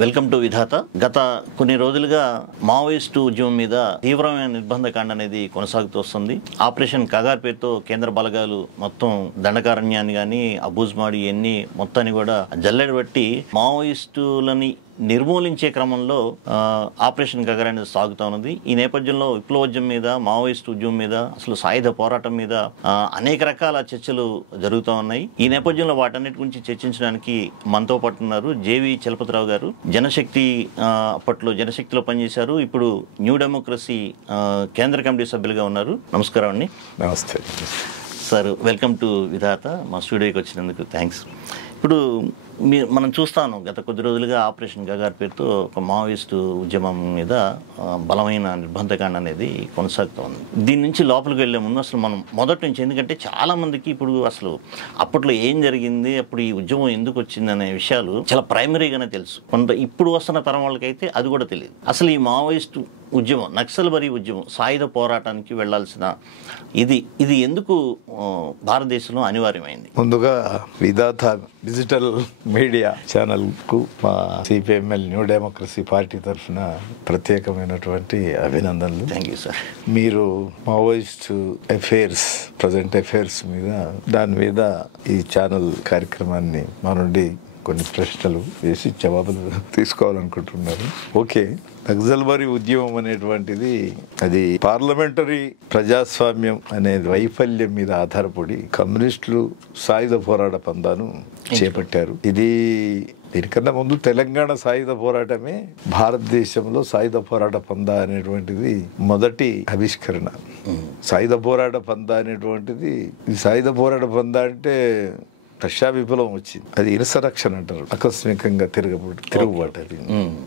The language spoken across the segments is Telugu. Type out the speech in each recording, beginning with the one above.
వెల్కమ్ టు విధాత. గత కొన్ని రోజులుగా మావోయిస్టు ఉద్యమం మీద తీవ్రమైన నిర్బంధకాండ అనేది కొనసాగుతూ వస్తుంది. ఆపరేషన్ కగార్ పేరుతో కేంద్ర బలగాలు మొత్తం దండకారణ్యాన్ని కానీ అబూజ్మాడి ఇవన్నీ మొత్తాన్ని కూడా జల్లెడ బట్టి మావోయిస్టులని నిర్మూలించే క్రమంలో ఆపరేషన్ కగార్ అనేది సాగుతూ ఉన్నది. ఈ నేపథ్యంలో విప్లవోద్యమం మీద, మావోయిస్టు ఉద్యమం మీద, అసలు సాయుధ పోరాటం మీద అనేక రకాల చర్చలు జరుగుతూ ఉన్నాయి. ఈ నేపథ్యంలో వాటన్నిటి గురించి చర్చించడానికి మనతో పాటు ఉన్నారు జేవి చలపతిరావు గారు. జనశక్తి అప్పట్లో జనశక్తిలో పనిచేశారు, ఇప్పుడు న్యూ డెమోక్రసీ కేంద్ర కమిటీ సభ్యులుగా ఉన్నారు. నమస్కారం అండి. నమస్తే సార్, వెల్కమ్ టు విధాత. మా స్టూడియోకి వచ్చినందుకు థ్యాంక్స్. ఇప్పుడు మనం చూస్తాను, గత కొద్ది రోజులుగా ఆపరేషన్ గగార్ పేరుతో ఒక మావోయిస్టు ఉద్యమం మీద బలమైన నిర్బంధకాండ అనేది కొనసాగుతూ ఉంది. దీని నుంచి లోపలికి వెళ్లే ముందు అసలు మనం మొదటి నుంచి, ఎందుకంటే చాలా మందికి ఇప్పుడు అసలు అప్పట్లో ఏం జరిగింది, అప్పుడు ఈ ఉద్యమం ఎందుకు వచ్చింది అనే విషయాలు చాలా ప్రైమరీగానే తెలుసు. కొంత ఇప్పుడు వస్తున్న తరం వాళ్ళకైతే అది కూడా తెలియదు. అసలు ఈ మావోయిస్టు ఉద్యమం, నక్సల్బరీ ఉద్యమం, సాయుధ పోరాటానికి వెళ్లాల్సిన ఇది ఎందుకు భారతదేశంలో అనివార్యమైంది? ముందుగా విధాత డిజిటల్ మీడియా ఛానల్ కు మా సిపిఎంఎల్ న్యూ డెమోక్రసీ పార్టీ తరఫున ప్రత్యేకమైనటువంటి అభినందనలు. Thank you sir. మీరు మావోయిస్ట్ అఫైర్స్, ప్రజెంట్ అఫైర్స్ మీద, దాని మీద ఈ ఛానల్ కార్యక్రమాన్ని మా నుండి కొన్ని ప్రశ్నలు వేసి జవాబులు తీసుకోవాలనుకుంటున్నారు. ఓకే, నక్సల్బరీ ఉద్యమం అనేటువంటిది అది పార్లమెంటరీ ప్రజాస్వామ్యం అనే వైఫల్యం మీద ఆధారపడి కమ్యూనిస్టులు సాయుధ పోరాట పందాను చేపట్టారు. దీనికన్నా ముందు తెలంగాణ సాయుధ పోరాటమే భారతదేశంలో సాయుధ పోరాట పందా అనేటువంటిది మొదటి ఆవిష్కరణ. సాయుధ పోరాట పందా అనేటువంటిది, ఈ సాయుధ పోరాట పందా అంటే రష్యా విప్లవం వచ్చింది, అది ఇన్సరక్షన్ అంటారు, ఆకస్మికంగా తిరుగుబాటు అది.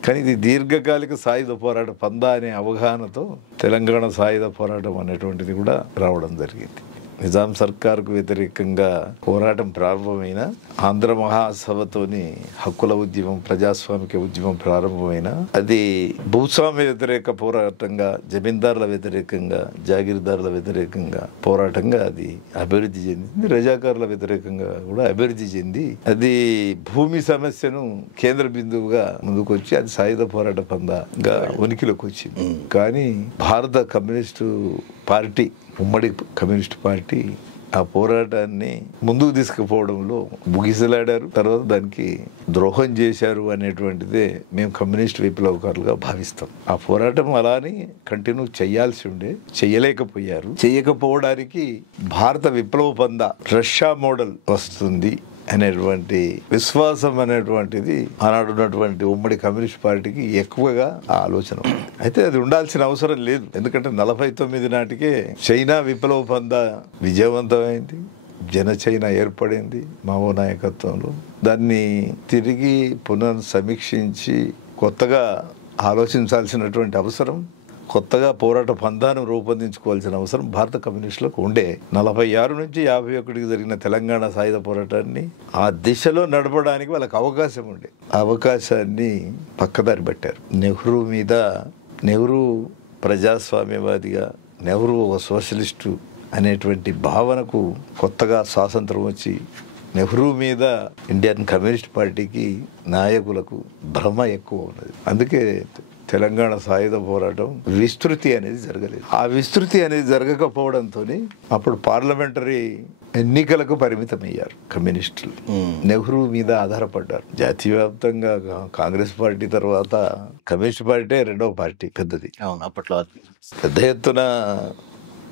కానీ ఇది దీర్ఘకాలిక సాయుధ పోరాట పందా అనే అవగాహనతో తెలంగాణ సాయుధ పోరాటం అనేటువంటిది కూడా రావడం జరిగింది. నిజాం సర్కార్కు వ్యతిరేకంగా పోరాటం ప్రారంభమైన, ఆంధ్ర మహాసభతోని హక్కుల ఉద్యమం, ప్రజాస్వామిక ఉద్యమం ప్రారంభమైన, అది భూస్వామ్య వ్యతిరేక పోరాటంగా, జమీందారుల వ్యతిరేకంగా, జాగీర్దారుల వ్యతిరేకంగా పోరాటంగా అది అభివృద్ధి చెందింది. రజాకారుల వ్యతిరేకంగా కూడా అభివృద్ధి చెంది, అది భూమి సమస్యను కేంద్ర బిందువుగా ముందుకొచ్చి అది సాయుధ పోరాట పందాగా ఉనికిలోకి వచ్చింది. కానీ భారత కమ్యూనిస్టు పార్టీ, ఉమ్మడి కమ్యూనిస్ట్ పార్టీ ఆ పోరాటాన్ని ముందుకు తీసుకుపోవడంలో ముగిసలాడారు. తర్వాత దానికి ద్రోహం చేశారు అనేటువంటిదే మేము కమ్యూనిస్ట్ విప్లవకారులుగా భావిస్తాం. ఆ పోరాటం అలానే కంటిన్యూ చేయాల్సి ఉండే, చేయలేకపోయారు. చేయకపోవడానికి భారత విప్లవ పందా రష్యా మోడల్ వస్తుంది అనేటువంటి విశ్వాసం అనేటువంటిది ఆనాడు ఉన్నటువంటి ఉమ్మడి కమ్యూనిస్ట్ పార్టీకి ఎక్కువగా ఆలోచన ఉంది. అయితే అది ఉండాల్సిన అవసరం లేదు, ఎందుకంటే 49 నాటికే చైనా విప్లవ పందా విజయవంతమైంది, జన చైనా ఏర్పడింది మావో నాయకత్వంలో. దాన్ని తిరిగి పునఃసమీక్షించి కొత్తగా ఆలోచించాల్సినటువంటి అవసరం, కొత్తగా పోరాట పందాను రూపొందించుకోవాల్సిన అవసరం భారత కమ్యూనిస్టులకు ఉండే. 46 నుంచి 51కి జరిగిన తెలంగాణ సాయుధ పోరాటాన్ని ఆ దిశలో నడపడానికి వాళ్ళకి అవకాశం ఉండే. అవకాశాన్ని పక్కదారి పట్టారు. నెహ్రూ ప్రజాస్వామ్యవాదిగా, నెహ్రూ ఒక సోషలిస్టు అనేటువంటి భావనకు కొత్తగా స్వాతంత్రం వచ్చి, నెహ్రూ మీద ఇండియన్ కమ్యూనిస్ట్ పార్టీకి, నాయకులకు భ్రమ ఎక్కువ ఉన్నది. అందుకే తెలంగాణ సాయుధ పోరాటం విస్తృతి అనేది జరగలేదు. ఆ విస్తృతి అనేది జరగకపోవడంతో అప్పుడు పార్లమెంటరీ ఎన్నికలకు పరిమితమయ్యారు కమ్యూనిస్టులు. నెహ్రూ మీద ఆధారపడ్డారు. జాతీయ వ్యాప్తంగా కాంగ్రెస్ పార్టీ తర్వాత కమ్యూనిస్ట్ పార్టీ రెండవ పార్టీ పెద్దది. అప్పట్లో పెద్ద ఎత్తున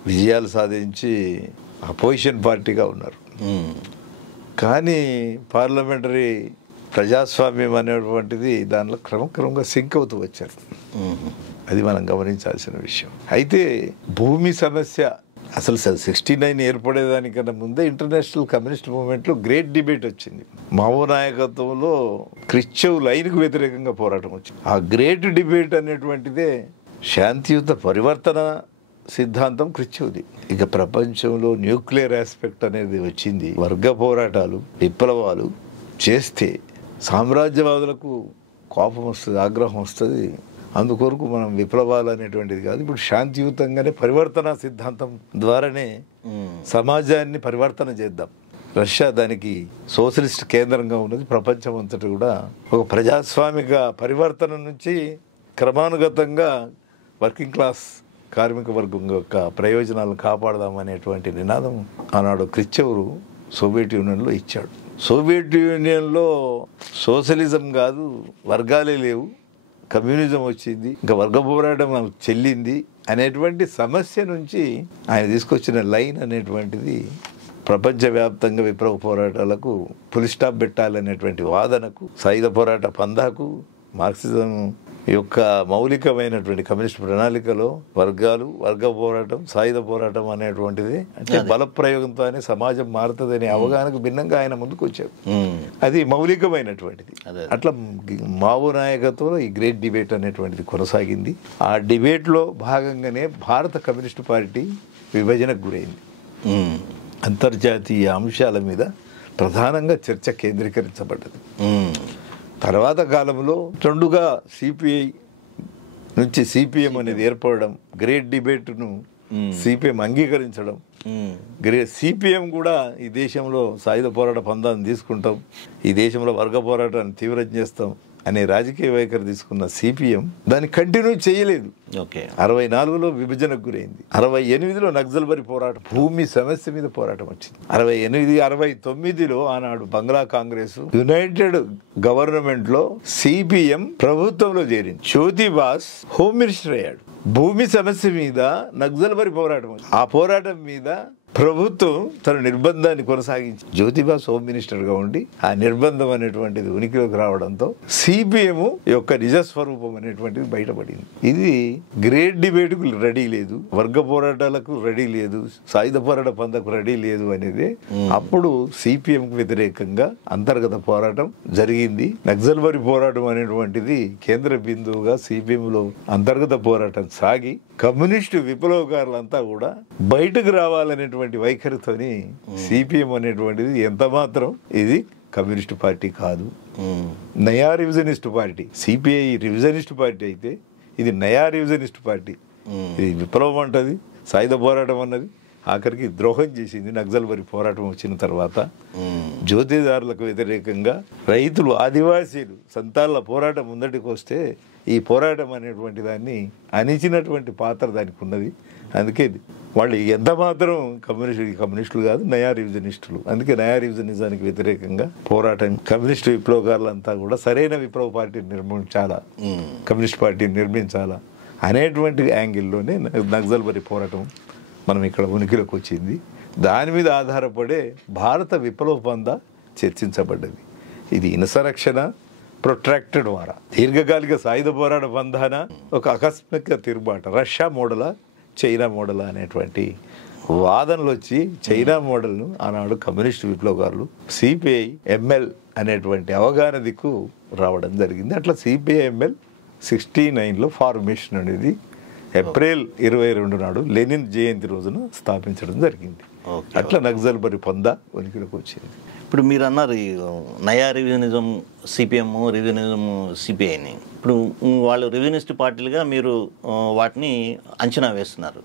విజయాలు సాధించి అపోజిషన్ పార్టీగా ఉన్నారు. కానీ పార్లమెంటరీ ప్రజాస్వామ్యం అనేటువంటిది దానిలో క్రమక్రమంగా సింక్ అవుతూ వచ్చారు. అది మనం గమనించాల్సిన విషయం. అయితే భూమి సమస్య అసలు 69 ఏర్పడేదానికన్నా ముందే ఇంటర్నేషనల్ కమ్యూనిస్ట్ మూవ్మెంట్లో గ్రేట్ డిబేట్ వచ్చింది. మావో నాయకత్వంలో క్రిశ్చవ్ లైన్కు వ్యతిరేకంగా పోరాటం వచ్చింది. ఆ గ్రేట్ డిబేట్ అనేటువంటిదే శాంతియుత పరివర్తన సిద్ధాంతం క్రిశ్చవ్ది. ఇక ప్రపంచంలో న్యూక్లియర్ ఆస్పెక్ట్ అనేది వచ్చింది. వర్గ పోరాటాలు, విప్లవాలు చేస్తే సామ్రాజ్యవాదులకు కోపం వస్తుంది, ఆగ్రహం వస్తుంది. అందుకొరకు మనం విప్లవాలు అనేటువంటిది కాదు, ఇప్పుడు శాంతియుతంగానే పరివర్తన సిద్ధాంతం ద్వారానే సమాజాన్ని పరివర్తన చేద్దాం రష్యా దానికి సోషలిస్ట్ కేంద్రంగా ఉన్నది. ప్రపంచం అంతటి కూడా ఒక ప్రజాస్వామిక పరివర్తన నుంచి క్రమానుగతంగా వర్కింగ్ క్లాస్ కార్మిక వర్గం యొక్క ప్రయోజనాలను కాపాడదామనేటువంటి నినాదం ఆనాడు క్రిచ్చెవ్ సోవియట్ యూనియన్లో ఇచ్చాడు. సోవియట్ యూనియన్లో సోషలిజం కాదు, వర్గాలే లేవు, కమ్యూనిజం వచ్చింది, ఇంకా వర్గ పోరాటం చెల్లింది అనేటువంటి సమస్య నుంచి ఆయన తీసుకొచ్చిన లైన్ అనేటువంటిది ప్రపంచవ్యాప్తంగా విప్లవ పోరాటాలకు పులి స్టాప్ పెట్టాలనేటువంటి వాదనకు, సాయుధ పోరాట పందాకు, మార్క్సిజం యొక్క మౌలికమైనటువంటి కమ్యూనిస్ట్ ప్రణాళికలో వర్గాలు, వర్గ పోరాటం, సాయుధ పోరాటం అనేటువంటిది అంటే బలప్రయోగంతోనే సమాజం మారుతుందనే అవగాహనకు భిన్నంగా ఆయన ముందుకు వచ్చారు. అది మౌలికమైనటువంటిది. అట్లా మావో నాయకత్వంలో ఈ గ్రేట్ డిబేట్ అనేటువంటిది కొనసాగింది. ఆ డిబేట్లో భాగంగానే భారత కమ్యూనిస్టు పార్టీ విభజనకు గురైంది. అంతర్జాతీయ అంశాల మీద ప్రధానంగా చర్చ కేంద్రీకరించబడ్డది. తర్వాత కాలంలో రెండుగా సిపిఐ నుంచి సిపిఎం అనేది ఏర్పడడం, గ్రేట్ డిబేట్ను సిపిఎం అంగీకరించడం, సిపిఎం కూడా ఈ దేశంలో సాయుధ పోరాట పందాన్ని తీసుకుంటాం, ఈ దేశంలో వర్గ పోరాటాన్ని తీవ్రం చేస్తాం అనే రాజకీయ వైఖరి తీసుకున్న సిపిఎం దాన్ని కంటిన్యూ చేయలేదు. 64లో విభజనకు గురైంది. 68లో నక్సల్బరీ పోరాటం, భూమి సమస్య మీద పోరాటం వచ్చింది. 68, 69లో ఆనాడు బంగ్లా కాంగ్రెస్ యునైటెడ్ గవర్నమెంట్ లో సిపిఎం ప్రభుత్వంలో చేరింది. జ్యోతిబాస్ హోమ్ మినిస్టర్ అయ్యాడు. భూమి సమస్య మీద నక్సల్బరీ పోరాటం, ఆ పోరాటం మీద ప్రభుత్వం తన నిర్బంధాన్ని కొనసాగించి జ్యోతిబాస్ హోమ్ మినిస్టర్గా ఉండి ఆ నిర్బంధం అనేటువంటిది ఉనికిలోకి రావడంతో సిపిఎం యొక్క నిజస్వరూపం అనేటువంటిది బయటపడింది. ఇది గ్రేట్ డిబేట్కు రెడీ లేదు, వర్గ పోరాటాలకు రెడీ లేదు, సాయుధ పోరాట పందకు రెడీ లేదు అనేది అప్పుడు సిపిఎంకు వ్యతిరేకంగా అంతర్గత పోరాటం జరిగింది. నక్సల్బరీ పోరాటం అనేటువంటిది కేంద్ర బిందువుగా సిపిఎంలో అంతర్గత పోరాటం సాగి కమ్యూనిస్టు విప్లవకారులంతా కూడా బయటకు రావాలనేటువంటి వైఖరితోని సిపిఎం అనేటువంటిది ఎంత మాత్రం ఇది కమ్యూనిస్టు పార్టీ కాదు, నయా revisionist party. CPI revisionist party అయితే ఇది నయా రివిజనిస్ట్ పార్టీ. ఇది విప్లవం అంటది, సాయుధ పోరాటం అన్నది ఆఖరికి ద్రోహం చేసింది. నక్సల్బరీ పోరాటం వచ్చిన తర్వాత జ్యోతిదారులకు వ్యతిరేకంగా రైతులు, ఆదివాసీలు, సంతాళ్ల పోరాటం ముందటికి వస్తే ఈ పోరాటం అనేటువంటి దాన్ని అణిచినటువంటి పాత్ర దానికి ఉన్నది. అందుకే వాళ్ళు ఎంత మాత్రం కమ్యూనిస్టులు కాదు, నయా రివిజనిస్టులు. అందుకే నయా రివిజనిజానికి వ్యతిరేకంగా పోరాటం కమ్యూనిస్టు విప్లవకారులంతా కూడా సరైన విప్లవ పార్టీని నిర్మించాలా, కమ్యూనిస్ట్ పార్టీని నిర్మించాలా అనేటువంటి యాంగిల్లోనే నక్సల్బరీ పోరాటం మనం ఇక్కడ ఉనికిలోకి వచ్చింది. దాని మీద ఆధారపడే భారత విప్లవ పందా చర్చించబడ్డది. ఇది ఇన్సరక్షన్, ప్రొట్రాక్టెడ్ వార, దీర్ఘకాలిక సాయుధ పోరాట బంధాన, ఒక ఆకస్మిక తిరుగుబాట, రష్యా మోడలా చైనా మోడలా అనేటువంటి వాదనలు వచ్చి చైనా మోడల్ను ఆనాడు కమ్యూనిస్టు విప్లవకారులు సిపిఐ ఎంఎల్ అనేటువంటి అవగాహన దిక్కు రావడం జరిగింది. అట్లా సిపిఐ ఎంఎల్ 69లో ఫార్మేషన్ అనేది ఏప్రిల్ 22 నాడు లెనిన్ జయంతి రోజున స్థాపించడం జరిగింది. అట్లా నక్సల్బరీ పొందా ఉనికిలోకి వచ్చింది. ఇప్పుడు మీరు అన్నారు నయా రివిజనిజం సిపిఎం, రివిజనిజం సిపిఐని. ఇప్పుడు వాళ్ళు రివిజనిస్ట్ పార్టీలుగా మీరు వాటిని అంచనా వేస్తున్నారు.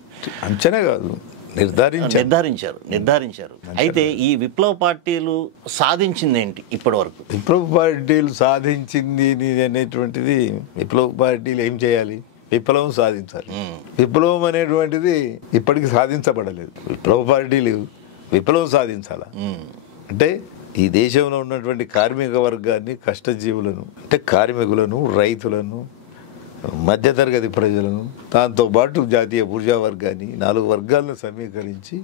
అంచనా కాదు, నిర్ధారించారు. అయితే ఈ విప్లవ పార్టీలు సాధించింది ఏంటి ఇప్పటి వరకు? విప్లవ పార్టీలు సాధించింది అనేటువంటిది, విప్లవ పార్టీలు ఏం చేయాలి? విప్లవం సాధించాలి. విప్లవం అనేటువంటిది ఇప్పటికి సాధించబడలేదు. విప్లవ పార్టీలు విప్లవం సాధించాలా అంటే ఈ దేశంలో ఉన్నటువంటి కార్మిక వర్గాన్ని, కష్టజీవులను, అంటే కార్మికులను, రైతులను, మధ్యతరగతి ప్రజలను, దాంతోపాటు జాతీయ బూర్జా వర్గాన్ని, 4 వర్గాలను సమీకరించి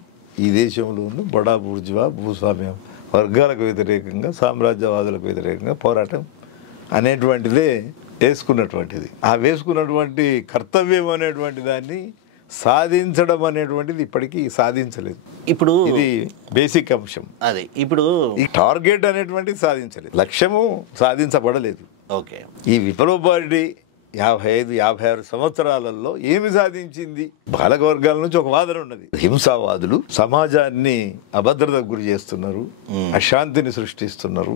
ఈ దేశంలో ఉన్న బడా బూర్జువా, భూస్వామ్య వర్గాలకు వ్యతిరేకంగా, సామ్రాజ్యవాదులకు వ్యతిరేకంగా పోరాటం అనేటువంటిదే వేసుకున్నటువంటిది. ఆ వేసుకున్నటువంటి కర్తవ్యం అనేటువంటి దాన్ని సాధించడం అనేటువంటిది ఇప్పటికీ సాధించలేదు. ఇప్పుడు ఇది బేసిక్ అంశం. అదే ఇప్పుడు ఈ టార్గెట్ అనేటువంటిది సాధించలేదు, లక్ష్యము సాధించబడలేదు. ఓకే, ఈ విప్లవ పార్టీ 55-56 సంవత్సరాలలో ఏమి సాధించింది? పాలక వర్గాల నుంచి ఒక వాదన ఉన్నది, హింసావాదులు సమాజాన్ని అభద్రతకు గురి చేస్తున్నారు, అశాంతిని సృష్టిస్తున్నారు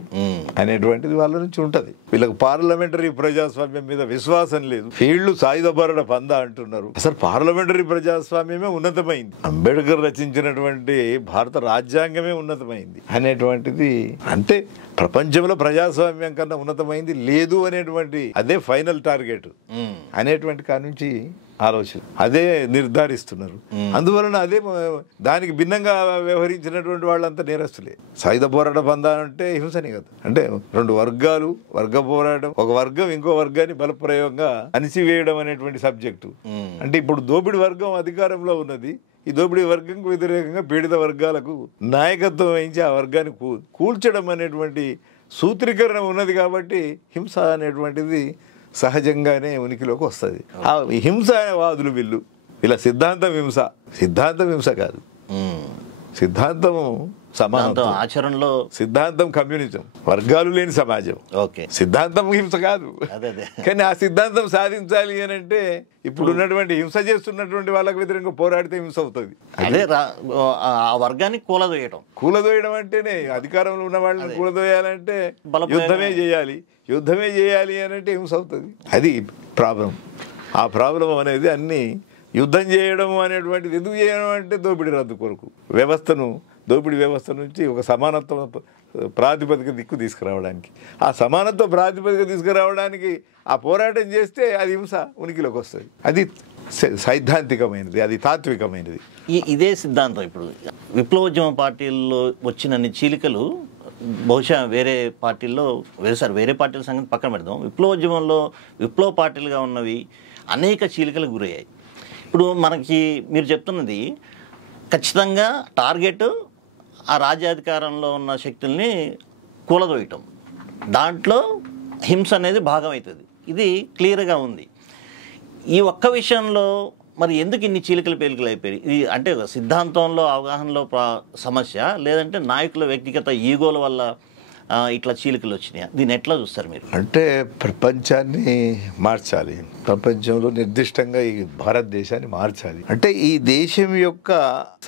అనేటువంటిది వాళ్ళ నుంచి ఉంటది. వీళ్ళకి పార్లమెంటరీ ప్రజాస్వామ్యం మీద విశ్వాసం లేదు, వీళ్ళు సాయుధ పంద అంటున్నారు. అసలు పార్లమెంటరీ ప్రజాస్వామ్యమే ఉన్నతమైంది, అంబేద్కర్ రచించినటువంటి భారత రాజ్యాంగమే ఉన్నతమైంది అనేటువంటిది, అంటే ప్రపంచంలో ప్రజాస్వామ్యం కన్నా ఉన్నతమైంది లేదు అనేటువంటి అదే ఫైనల్ టార్గెట్ అనేటువంటి కాడి నుంచి ఆలోచన అదే నిర్ధారిస్తున్నారు. అందువలన అదే దానికి భిన్నంగా వ్యవహరించినటువంటి వాళ్ళంతా నేరస్తులే. సాయుధ పోరాట బంధ అంటే హింసనే కదా, అంటే రెండు వర్గాలు, వర్గ పోరాటం, ఒక వర్గం ఇంకో వర్గాన్ని బలప్రయోగంగా అణిచివేయడం అనేటువంటి సబ్జెక్టు. అంటే ఇప్పుడు దోపిడి వర్గం అధికారంలో ఉన్నది, ఈ దోపిడీ వర్గంకు వ్యతిరేకంగా పీడిత వర్గాలకు నాయకత్వం వహించి ఆ వర్గాన్ని కూల్చడం అనేటువంటి సూత్రీకరణ ఉన్నది. కాబట్టి హింస అనేటువంటిది సహజంగానే ఉనికిలోకి వస్తుంది. ఆ హింసావాదులు వీళ్ళ సిద్ధాంతం హింస కాదు, సిద్ధాంతం సమానత్వం, ఆచరణలో సిద్ధాంతం కమ్యూనిజం, వర్గాలు లేని సమాజం. సిద్ధాంతం హింస కాదు, కానీ ఆ సిద్ధాంతం సాధించాలి అని అంటే ఇప్పుడు ఉన్నటువంటి హింస చేస్తున్నటువంటి వాళ్ళకి వ్యతిరేకంగా పోరాడితే హింస అవుతుంది. అదే ఆ వర్గాన్ని కూలదోయడం అంటేనే, అధికారంలో ఉన్న వాళ్ళని కూలదోయాలంటే యుద్ధమే చేయాలి అని అంటే హింస అవుతుంది. అది ప్రాబ్లం. ఆ ప్రాబ్లం అనేది అన్ని యుద్ధం చేయడం అనేటువంటిది ఎందుకు చేయడం అంటే దోపిడీ రద్దు కొరకు, దోపిడీ వ్యవస్థ నుంచి ఒక సమానత్వ ప్రాతిపదిక దిక్కు తీసుకురావడానికి, ఆ సమానత్వ ప్రాతిపదిక తీసుకురావడానికి ఆ పోరాటం చేస్తే అది హింస ఉనికిలోకి వస్తుంది. అది సైద్ధాంతికమైనది, అది తాత్వికమైనది. ఇదే సిద్ధాంతం ఇప్పుడు విప్లవోద్యమ పార్టీల్లో వచ్చినన్ని చీలికలు బహుశా వేరే పార్టీల సంగతి పక్కన పెడదాం. విప్లవోద్యమంలో విప్లవ పార్టీలుగా ఉన్నవి అనేక చీలికలకు గురయ్యాయి. ఇప్పుడు మనకి మీరు చెప్తున్నది ఖచ్చితంగా టార్గెట్ ఆ రాజ్యాధికారంలో ఉన్న శక్తుల్ని కూలదోయటం, దాంట్లో హింస అనేది భాగం అవుతుంది. ఇది క్లియర్గా ఉంది. ఈ ఒక్క విషయంలో మరి ఎందుకు ఇన్ని చీలికలు పేలికలు అయిపోయాయి? ఇది అంటే సిద్ధాంతంలో అవగాహనలో సమస్య, లేదంటే నాయకుల వ్యక్తిగత ఈగోల వల్ల ఇట్లా చీలికలు వచ్చినాయి? దీన్ని ఎట్లా చూస్తారు మీరు? అంటే ప్రపంచాన్ని మార్చాలి, ప్రపంచంలో నిర్దిష్టంగా ఈ భారతదేశాన్ని మార్చాలి అంటే ఈ దేశం యొక్క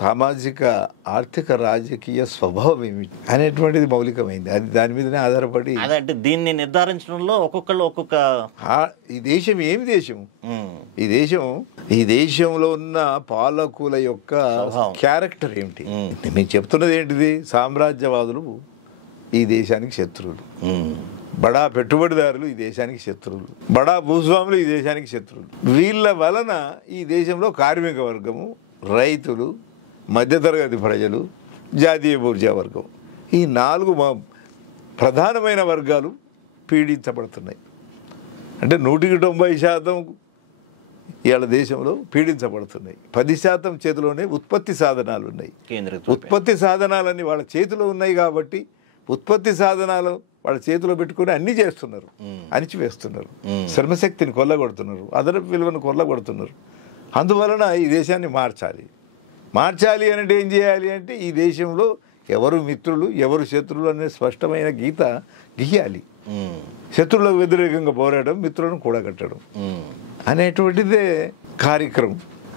సామాజిక ఆర్థిక రాజకీయ స్వభావం ఏమిటి అనేటువంటిది మౌలికమైంది. అది దాని మీదనే ఆధారపడి, అంటే దీన్ని నిర్ధారించడంలో ఒక్కొక్క ఈ దేశం ఏమి దేశం, ఈ దేశంలో ఉన్న పాలకుల యొక్క క్యారెక్టర్ ఏమిటి. నేను చెప్తున్నది ఏంటిది, సామ్రాజ్యవాదులు ఈ దేశానికి శత్రువులు, బడా పెట్టుబడిదారులు ఈ దేశానికి శత్రువులు, బడా భూస్వాములు ఈ దేశానికి శత్రువులు. వీళ్ళ వలన ఈ దేశంలో కార్మిక వర్గము, రైతులు, మధ్యతరగతి ప్రజలు, జాతీయ బూర్జా వర్గం, ఈ 4 ప్రధానమైన వర్గాలు పీడించబడుతున్నాయి. అంటే 190% ఇవాళ దేశంలో పీడించబడుతున్నాయి. 10% చేతిలోనే ఉత్పత్తి సాధనాలు ఉన్నాయి. ఉత్పత్తి సాధనాలన్నీ వాళ్ళ చేతిలో ఉన్నాయి కాబట్టి ఉత్పత్తి సాధనాలు వాళ్ళ చేతిలో పెట్టుకుని అన్నీ చేస్తున్నారు, అణిచివేస్తున్నారు, శ్రమశక్తిని కొల్లగొడుతున్నారు, అదనపు విలువను కొల్లగొడుతున్నారు. అందువలన ఈ దేశాన్ని మార్చాలి అంటే ఏం చేయాలి అంటే ఈ దేశంలో ఎవరు మిత్రులు ఎవరు శత్రువులు అనే స్పష్టమైన గీత గీయాలి. శత్రువులకు వ్యతిరేకంగా పోరాటం, మిత్రులను కూడగట్టడం అనేటువంటిదే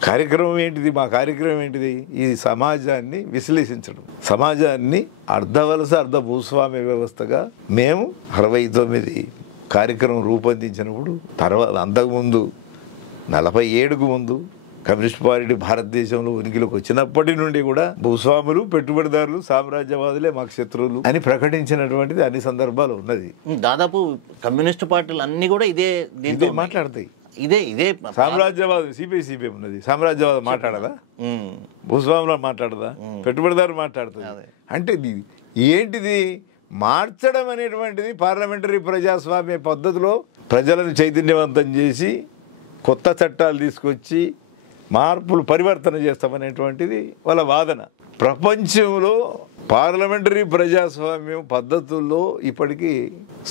కార్యక్రమం ఏంటిది? మా కార్యక్రమం ఏంటిది? ఈ సమాజాన్ని విశ్లేషించడం, సమాజాన్ని అర్ధవలస అర్ధ భూస్వామ్య వ్యవస్థగా మేము 69 కార్యక్రమం రూపొందించినప్పుడు, తర్వాత అంతకుముందు 47కు ముందు కమ్యూనిస్ట్ పార్టీ భారతదేశంలో ఉనికిలోకి వచ్చినప్పటి నుండి కూడా భూస్వాములు, పెట్టుబడిదారులు, సామ్రాజ్యవాదులే మాకు శత్రువులు అని ప్రకటించినటువంటిది అన్ని సందర్భాలు ఉన్నది. దాదాపు కమ్యూనిస్ట్ పార్టీలు అన్నీ కూడా ఇదే మాట్లాడతాయి. ఇదే సామ్రాజ్యవాదం సిపిఐ ఉన్నది. సామ్రాజ్యవాదం మాట్లాడదా? భూస్వాములు మాట్లాడదా? పెట్టుబడిదారు మాట్లాడుతుంది. అంటే ఏంటిది? మార్చడం అనేటువంటిది పార్లమెంటరీ ప్రజాస్వామ్య పద్ధతిలో ప్రజలను చైతన్యవంతం చేసి కొత్త చట్టాలు తీసుకొచ్చి పరివర్తన చేస్తామనేటువంటిది వాళ్ళ వాదన. ప్రపంచంలో పార్లమెంటరీ ప్రజాస్వామ్యం పద్ధతుల్లో ఇప్పటికీ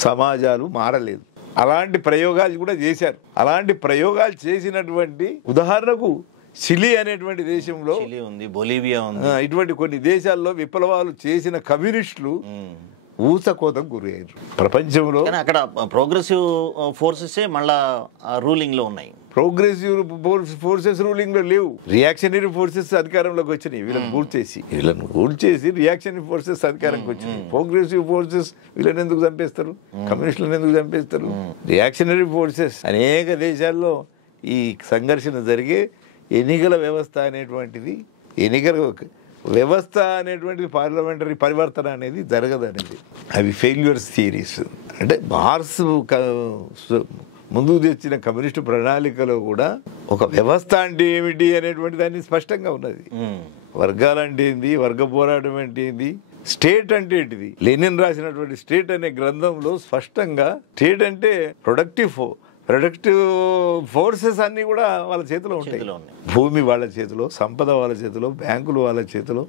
సమాజాలు మారలేదు. అలాంటి ప్రయోగాలు కూడా చేశారు. అలాంటి ప్రయోగాలు చేసినటువంటి ఉదాహరణకు చిలీ అనేటువంటి దేశంలో ఉంది, బొలీవియా ఉంది, ఇటువంటి కొన్ని దేశాల్లో విప్లవాలు చేసిన కమ్యూనిస్టులు ఊచకోతకు గురి అయ్యారు ప్రపంచంలో. కానీ అక్కడ ప్రోగ్రెసివ్ ఫోర్సెసే మళ్ళా రూలింగ్ లో ఉన్నాయి. ప్రోగ్రెసివ్ ఫోర్సెస్ రూలింగ్ లో లేవు, రియాక్షనరీ ఫోర్సెస్ అధికారంలోకి వచ్చినాయి. వీళ్ళని గూడ్ చేసి రియాక్షనరీ ఫోర్సెస్ అధికారంకి వచ్చినాయి. ప్రోగ్రెసివ్ ఫోర్సెస్ వీళ్ళని ఎందుకు చంపేస్తారు, కమ్యూనిస్టులను ఎందుకు చంపేస్తారు? రియాక్షనరీ ఫోర్సెస్ అనేక దేశాల్లో ఈ సంఘర్షణ జరిగే ఎన్నికల వ్యవస్థ అనేటువంటిది, ఎన్నికల వ్యవస్థ అనేటువంటిది, పార్లమెంటరీ పరివర్తన అనేది జరగదు అనేది. అవి ఫెయిల్యూర్స్ థియరీస్. అంటే మార్క్స్ ముందుకు తెచ్చిన కమ్యూనిస్టు ప్రణాళికలో కూడా ఒక వ్యవస్థ అంటే ఏమిటి అనేటువంటి దాన్ని స్పష్టంగా ఉన్నది. వర్గాలంటే ఏంది, వర్గ పోరాటం అంటే ఏంది, స్టేట్ అంటే ఏంటిది. లెనిన్ రాసినటువంటి స్టేట్ అనే గ్రంథంలో స్పష్టంగా స్టేట్ అంటే ప్రొడక్టివ్ ఫోర్సెస్ అన్ని కూడా వాళ్ళ చేతిలో ఉంటాయి. భూమి వాళ్ళ చేతిలో, సంపద వాళ్ళ చేతిలో, బ్యాంకులు వాళ్ళ చేతిలో,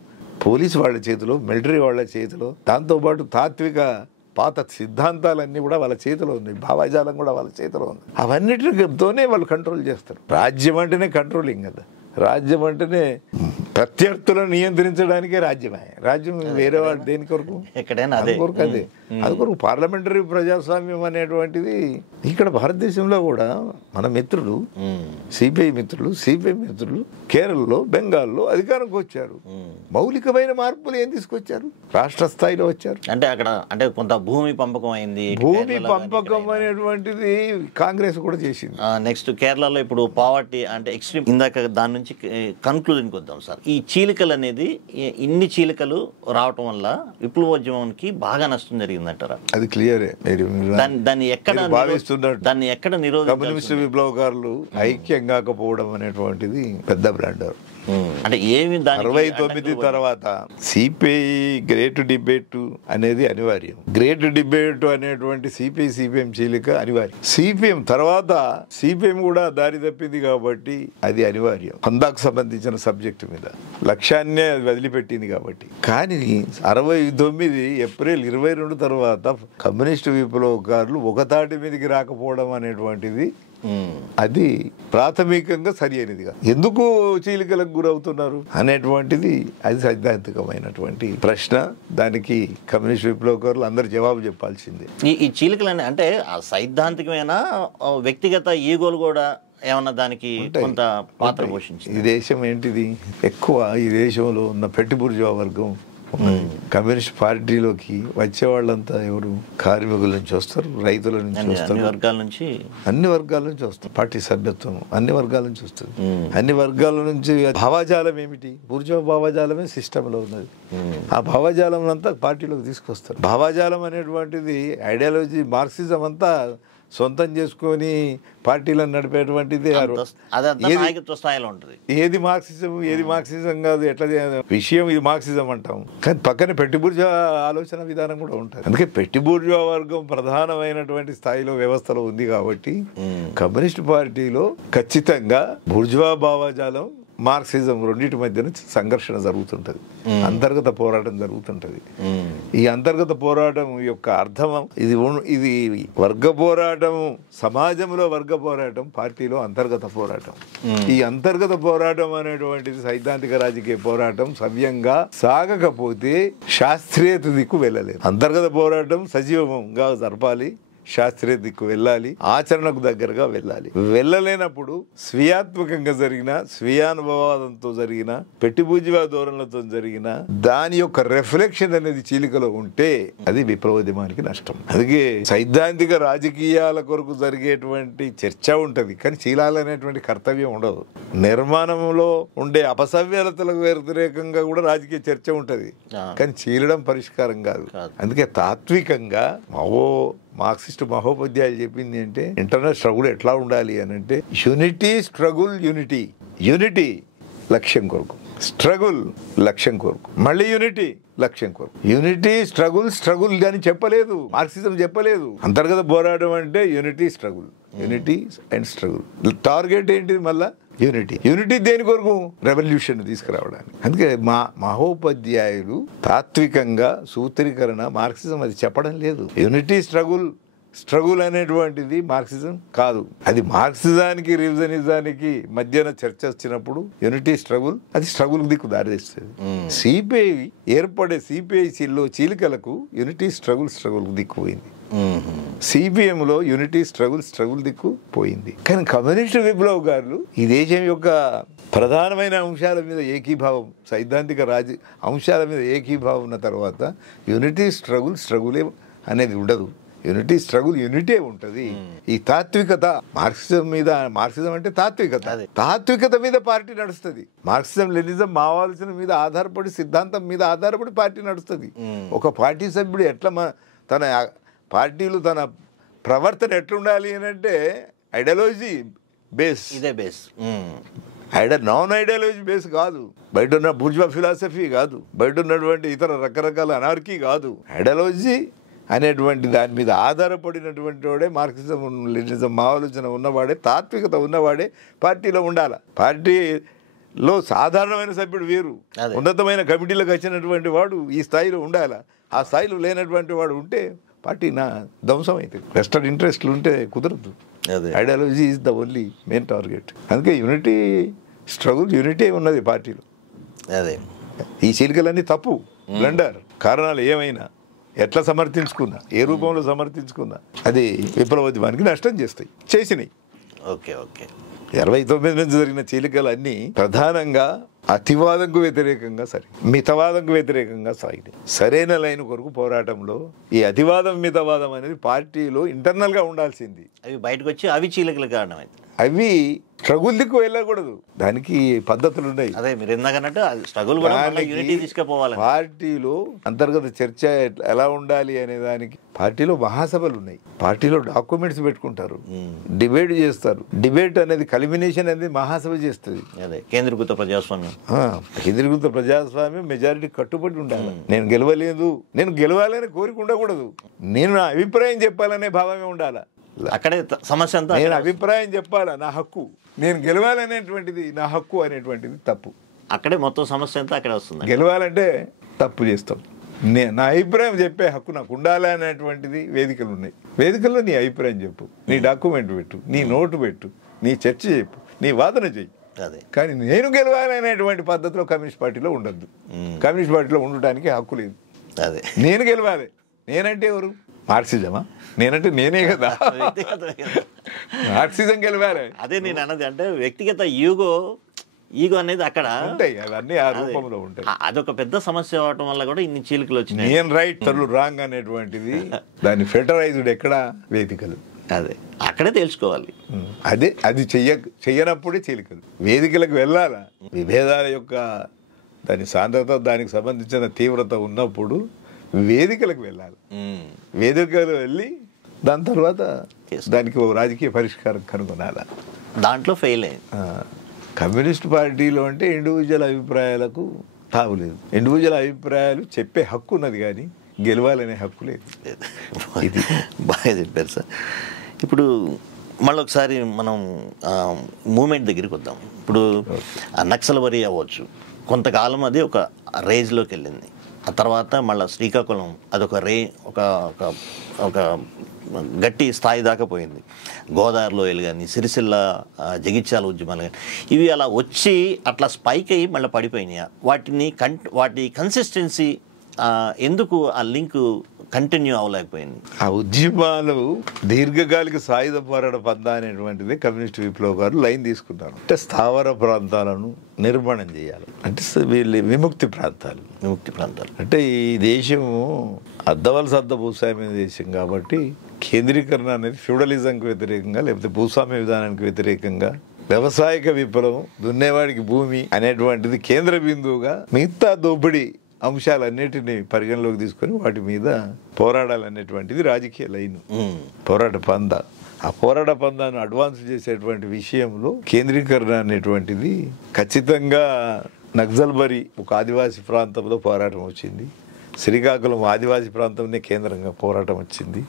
పోలీసు వాళ్ళ చేతిలో, మిలిటరీ వాళ్ళ చేతిలో, దాంతోపాటు తాత్విక పాత సిద్ధాంతాలన్నీ కూడా వాళ్ళ చేతిలో ఉన్నాయి, భావజాలం కూడా వాళ్ళ చేతిలో ఉంది. అవన్నిటితోనే వాళ్ళు కంట్రోల్ చేస్తారు. రాజ్యం అంటేనే కంట్రోలింగ్ కదా. రాజ్యం అంటేనే ప్రత్యర్థులను నియంత్రించడానికే రాజ్యమే. రాజ్యం వేరే వాడు దేని కొరకు, అది కొరకు, అది కొరకు పార్లమెంటరీ ప్రజాస్వామ్యం అనేటువంటిది. ఇక్కడ భారతదేశంలో కూడా మన మిత్రులు, సిపిఐ మిత్రులు కేరళలో, బెంగాల్లో అధికారంకి వచ్చారు. మౌలికమైన మార్పులు ఏం తీసుకొచ్చారు? రాష్ట్ర స్థాయిలో వచ్చారు. అంటే అక్కడ అంటే కొంత భూమి పంపకం అయింది. భూమి పంపకం అనేటువంటిది కాంగ్రెస్ కూడా చేసింది. నెక్స్ట్ కేరళలో ఇప్పుడు పావర్టీ అంటే ఎక్స్ట్రీమ్. ఇందాక దాని నుంచి కన్క్లూజన్కి వద్దాం సార్. ఈ చీలికలు అనేది, ఇన్ని చీలికలు రావటం వల్ల విప్లవోద్యమానికి బాగా నష్టం జరిగిందంటారా? అది క్లియరే. దాన్ని ఎక్కడ కమ్యూనిస్ట్ విప్లవకారులు ఐక్యం కాకపోవడం అనేటువంటిది పెద్ద బ్లండర్. అంటే ఏమి 69 తర్వాత సిపిఐ గ్రేట్ డిబేట్ అనేది అనివార్యం. గ్రేట్ డిబేట్ అనేటువంటి సిపిఎం చీలిక అనివార్యం. సిపిఎం తర్వాత సిపిఎం కూడా దారి తప్పింది కాబట్టి అది అనివార్యం. హందాకు సంబంధించిన సబ్జెక్టు మీద లక్ష్యాన్నే వదిలిపెట్టింది కాబట్టి. కానీ 69 ఏప్రిల్ 22 తర్వాత కమ్యూనిస్టు విప్లవకారులు ఒకతాటి మీదకి రాకపోవడం అనేటువంటిది అది ప్రాథమికంగా సరి అయినదిగా. ఎందుకు చీలికలకు గురవుతున్నారు అనేటువంటిది అది సైద్ధాంతికమైనటువంటి ప్రశ్న. దానికి కమ్యూనిస్ట్ విప్లవకారులు అందరు జవాబు చెప్పాల్సిందే. ఈ చీలికలు అంటే సైద్ధాంతికమైన వ్యక్తిగత ఈగోలు కూడా ఏమన్నా దానికి కొంత పాత్ర పోషించింది. ఈ దేశం ఏంటిది, ఎక్కువ ఈ దేశంలో ఉన్న పెట్టి బూర్జువా వర్గం కమ్యూనిస్ట్ పార్టీలోకి వచ్చే వాళ్ళంతా ఎవరు? కార్మికుల నుంచి వస్తారు, రైతుల నుంచి వస్తారు, అన్ని వర్గాల నుంచి వస్తారు. పార్టీ సభ్యత్వం అన్ని వర్గాల నుంచి వస్తుంది. అన్ని వర్గాల నుంచి భావజాలం ఏమిటి? బూర్జువా భావజాలమే సిస్టంలో ఉన్నది. ఆ భావజాలం అంతా పార్టీలోకి తీసుకొస్తారు. భావజాలం అనేటువంటిది ఐడియాలజీ, మార్క్సిజం అంతా సొంతం చేసుకొని పార్టీలను నడిపేటువంటిది. ఏది మార్క్సిజం కాదు, ఎట్లా విషయం ఇది మార్క్సిజం అంటాం, కానీ పక్కన పెట్టి బూర్జువా ఆలోచన విధానం కూడా ఉంటుంది. అందుకే పెట్టి బూర్జువా వర్గం ప్రధానమైనటువంటి స్థాయిలో వ్యవస్థలో ఉంది కాబట్టి కమ్యూనిస్ట్ పార్టీలో ఖచ్చితంగా బూర్జువా భావజాలం, మార్క్సిజం రెండింటి మధ్యన సంఘర్షణ జరుగుతుంటది, అంతర్గత పోరాటం జరుగుతుంటది. ఈ అంతర్గత పోరాటం యొక్క అర్థం ఇది వర్గ పోరాటం, సమాజంలో వర్గ పోరాటం, పార్టీలో అంతర్గత పోరాటం. ఈ అంతర్గత పోరాటం అనేటువంటిది సైద్ధాంతిక రాజకీయ పోరాటం సవ్యంగా సాగకపోతే శాస్త్రీయత దిక్కు వెళ్ళలేదు. అంతర్గత పోరాటం సజీవంగా జరపాలి, శాస్త్రీయ దిక్కు వెళ్ళాలి, ఆచరణకు దగ్గరగా వెళ్ళాలి. వెళ్ళలేనప్పుడు స్వీయాత్మకంగా జరిగిన, స్వీయానుభవాదంతో జరిగిన, పెట్టి బూర్జువా ధోరణులతో జరిగిన దాని యొక్క రిఫ్లెక్షన్ అనేది చీలికలో ఉంటే అది విప్లవోద్యమానికి నష్టం. అందుకే సైద్ధాంతిక రాజకీయాల కొరకు జరిగేటువంటి చర్చ ఉంటది, కానీ చీలాలనేటువంటి కర్తవ్యం ఉండదు. నిర్మాణంలో ఉండే అపసవ్యాలతలకు వ్యతిరేకంగా కూడా రాజకీయ చర్చ ఉంటది, కానీ చీలడం పరిష్కారం కాదు. అందుకే తాత్వికంగా మార్క్సిస్ట్ మహోపాధ్యాయులు చెప్పింది అంటే ఇంటర్నల్ స్ట్రగుల్ ఎట్లా ఉండాలి అని అంటే యూనిటీ, స్ట్రగుల్, యూనిటీ లక్ష్యం కొరకు, స్ట్రగుల్ లక్ష్యం కొరకు, మళ్ళీ యూనిటీ లక్ష్యం కొరకు. యూనిటీ, స్ట్రగుల్ అని చెప్పలేదు, మార్క్సిజం చెప్పలేదు. అంతర్గత పోరాటం అంటే యూనిటీ అండ్ స్ట్రగుల్. టార్గెట్ ఏంటిది? మళ్ళా యూనిటీ దేని కొరకు? రెవల్యూషన్ తీసుకురావడానికి. అందుకే మహోపాధ్యాయులు తాత్వికంగా సూత్రీకరణ మార్క్సిజం అది చెప్పడం లేదు. యూనిటీ, స్ట్రగుల్ స్ట్రగుల్ అనేటువంటిది మార్క్సిజం కాదు. అది మార్క్సిజానికి రివిజనిజానికి మధ్యన చర్చ వచ్చినప్పుడు యూనిటీ స్ట్రగుల్ అది స్ట్రగుల్ దిక్కు దారితీస్తుంది. సిపిఐ ఏర్పడే సిపిఐ చీలికలకు యూనిటీ స్ట్రగుల్ దిక్కు పోయింది. సిపిఎంలో యూనిటీ స్ట్రగుల్ దిక్కు పోయింది. కానీ కమ్యూనిస్టు విప్లవకారులు ఈ దేశం యొక్క ప్రధానమైన అంశాల మీద ఏకీభావం, సైద్ధాంతిక అంశాల మీద ఏకీభావం ఉన్న తర్వాత యూనిటీ స్ట్రగులే అనేది ఉండదు. యూనిటీ ఉంటుంది. ఈ తాత్వికత మార్క్సిజం అంటే తాత్వికత మీద పార్టీ నడుస్తుంది. మార్క్సిజం లెనిజం మావోయిజం మీద ఆధారపడి, సిద్ధాంతం మీద ఆధారపడి పార్టీ నడుస్తుంది. ఒక పార్టీ సభ్యుడు ఎట్లా తన పార్టీలు తన ప్రవర్తన ఎట్లుండాలి అని అంటే ideology base, non ideology base కాదు. బయట ఉన్న బూర్జువా ఫిలాసఫీ కాదు, బయట ఉన్నటువంటి ఇతర రకరకాల అనార్కీ కాదు. ఐడియాలజీ అనేటువంటి దాని మీద ఆధారపడినటువంటి వాడే మార్క్సిజం లెనినిజం మావోయిజం ఉన్నవాడే, తాత్వికత ఉన్నవాడే పార్టీలో ఉండాలి. పార్టీలో సాధారణమైన సభ్యుడు వేరు, ఉన్నతమైన కమిటీలకు వచ్చినటువంటి వాడు ఈ స్థాయిలో ఉండాలి. ఆ స్థాయిలో లేనటువంటి వాడు ఉంటే పార్టీ ధ్వంసం అవుతుంది. వెస్టర్న్ ఇంట్రెస్ట్లు ఉంటే కుదరదు. Ideology is the only main target. అందుకే యూనిటీ ఉన్నది పార్టీలో. అదే ఈ చీలికలన్నీ తప్పు, బ్లండర్. కారణాలు ఏమైనా, ఎట్లా సమర్థించుకున్నా, ఏ రూపంలో సమర్థించుకున్నా అది విప్లవోద్యమానికి నష్టం చేసినాయి. 69 నుంచి జరిగిన చీలికలు అన్నీ ప్రధానంగా అతివాదంకు వ్యతిరేకంగా, మితవాదంకు వ్యతిరేకంగా సాగినాయి. సరైన లైన్ కొరకు పోరాటంలో ఈ అతివాదం మితవాదం అనేది పార్టీలో ఇంటర్నల్ గా ఉండాల్సింది. అవి బయటకు వచ్చి అవి చీలికల కారణమైంది. అవి స్ట్రగుల్ దిక్కు వెళ్ళకూడదు, దానికి పద్ధతులు ఉన్నాయి. అదే మీరు ఇందాకన్నట్టు స్ట్రగుల్ తీసుకుపోవాలి. పార్టీలో అంతర్గత చర్చ ఎలా ఉండాలి అనే దానికి పార్టీలో మహాసభలు ఉన్నాయి, పార్టీలో డాక్యుమెంట్స్ పెట్టుకుంటారు, డిబేట్ చేస్తారు. డిబేట్ అనేది కల్మినేషన్ అనేది మహాసభ చేస్తుంది. అదే కేంద్రీకృత ప్రజాస్వామ్యం మెజారిటీ కట్టుబడి ఉండాలి. నేను గెలవాలని కోరిక ఉండకూడదు, నేను నా అభిప్రాయం చెప్పాలనే భావమే ఉండాలి. అక్కడే సమస్య అంతా. నేను అభిప్రాయం చెప్పాలా, నా హక్కు, నేను గెలవాలనేటువంటిది నా హక్కు అనేటువంటిది తప్పు. అక్కడే మొత్తం సమస్య అంతా అక్కడే వస్తుంది. గెలవాలంటే తప్పు చేస్తాం. నా అభిప్రాయం చెప్పే హక్కు నాకు ఉండాలి అనేటువంటిది వేదికలు ఉన్నాయి. వేదికల్లో నీ అభిప్రాయం చెప్పు, నీ డాక్యుమెంట్ పెట్టు, నీ నోటు పెట్టు, నీ చర్చ చెప్పు, నీ వాదన చెయ్యి. కానీ నేను గెలవాలి అనేటువంటి పద్ధతిలో కమ్యూనిస్ట్ పార్టీలో ఉండద్దు. కమ్యూనిస్ట్ పార్టీలో ఉండటానికి హక్కు లేదు. నేను గెలవాలి. నేనంటే ఎవరు? మార్క్సిజమా? నేనంటే నేనే కదా. మార్క్సిజం గెలవాలి. అదే నేను అన్నది. అంటే వ్యక్తిగత ఈగో అనేది అక్కడ ఉంటాయి, అవన్నీ ఆ రూపంలో ఉంటాయి. అదొక పెద్ద సమస్య అవడం వల్ల కూడా ఇన్ని చీలికలు వచ్చినాయి. నేను రైట్, తల్లు రాంగ్ అనేటువంటిది దాన్ని ఫిల్టరైజ్డ్ ఎక్కడ? వేదికలు. అదే అక్కడే తెలుసుకోవాలి. అది చెయ్యనప్పుడే చీలికలు. వేదికలకు వెళ్ళాలా? విభేదాల యొక్క దాని సాంద్రత, దానికి సంబంధించిన తీవ్రత ఉన్నప్పుడు వేదికలకు వెళ్ళాలి. వేదికలు వెళ్ళి దాని తర్వాత దానికి ఒక రాజకీయ పరిష్కారం కనుగొనాలి. దాంట్లో ఫెయిల్ అయింది. కమ్యూనిస్ట్ పార్టీలో అంటే ఇండివిజువల్ అభిప్రాయాలకు తావులేదు. ఇండివిజువల్ అభిప్రాయాలు చెప్పే హక్కు ఉన్నది కానీ గెలవాలనే హక్కు లేదు. ఇది బాగా చెప్పారు సార్. ఇప్పుడు మళ్ళీ ఒకసారి మనం మూమెంట్ దగ్గరికి వద్దాం. ఇప్పుడు నక్సల్బరీ అవ్వచ్చు, కొంతకాలం అది ఒక రేంజ్లోకి వెళ్ళింది. ఆ తర్వాత మళ్ళీ శ్రీకాకుళం అదొక ఒక గట్టి స్థాయి దాకా పోయింది. గోదావరిలో కానీ, సిరిసిల్ల, జగిత్యాల ఉద్యమాలు కానీ, ఇవి అలా వచ్చి అట్లా స్పైక్ అయ్యి మళ్ళీ పడిపోయినాయి. వాటి కన్సిస్టెన్సీ ఎందుకు ఆ లింక్ కంటిన్యూ అవ్వలేకపోయింది? ఆ ఉద్యమాలు దీర్ఘకాలిక సాయుధ పోరాట పందా అనేటువంటిది కమ్యూనిస్ట్ విప్లవకారులు లైన్ తీసుకున్నారు. అంటే స్థావర ప్రాంతాలను నిర్మాణం చేయాలి, అంటే వీళ్ళు విముక్తి ప్రాంతాలు. అంటే ఈ దేశము అద్దవలసద్ద భూస్వామ్య దేశం కాబట్టి కేంద్రీకరణ అనేది ఫ్యూడలిజంకి వ్యతిరేకంగా, లేకపోతే భూస్వామ్య విధానానికి వ్యతిరేకంగా, వ్యవసాయక విప్లవం, దున్నేవాడికి భూమి అనేటువంటిది కేంద్ర బిందువుగా మిగతా దోపిడీ అంశాలన్నిటినీ పరిగణలోకి తీసుకొని వాటి మీద పోరాడాలనేటువంటిది రాజకీయ లైన్, పోరాట పంద. ఆ పోరాట పందాను అడ్వాన్స్ చేసేటువంటి విషయంలో కేంద్రీకరణ అనేటువంటిది ఖచ్చితంగా నక్సల్బరీ ఒక ఆదివాసీ ప్రాంతంలో పోరాటం వచ్చింది. శ్రీకాకుళం ఆదివాసీ ప్రాంతంలో కేంద్రంగా పోరాటం వచ్చింది.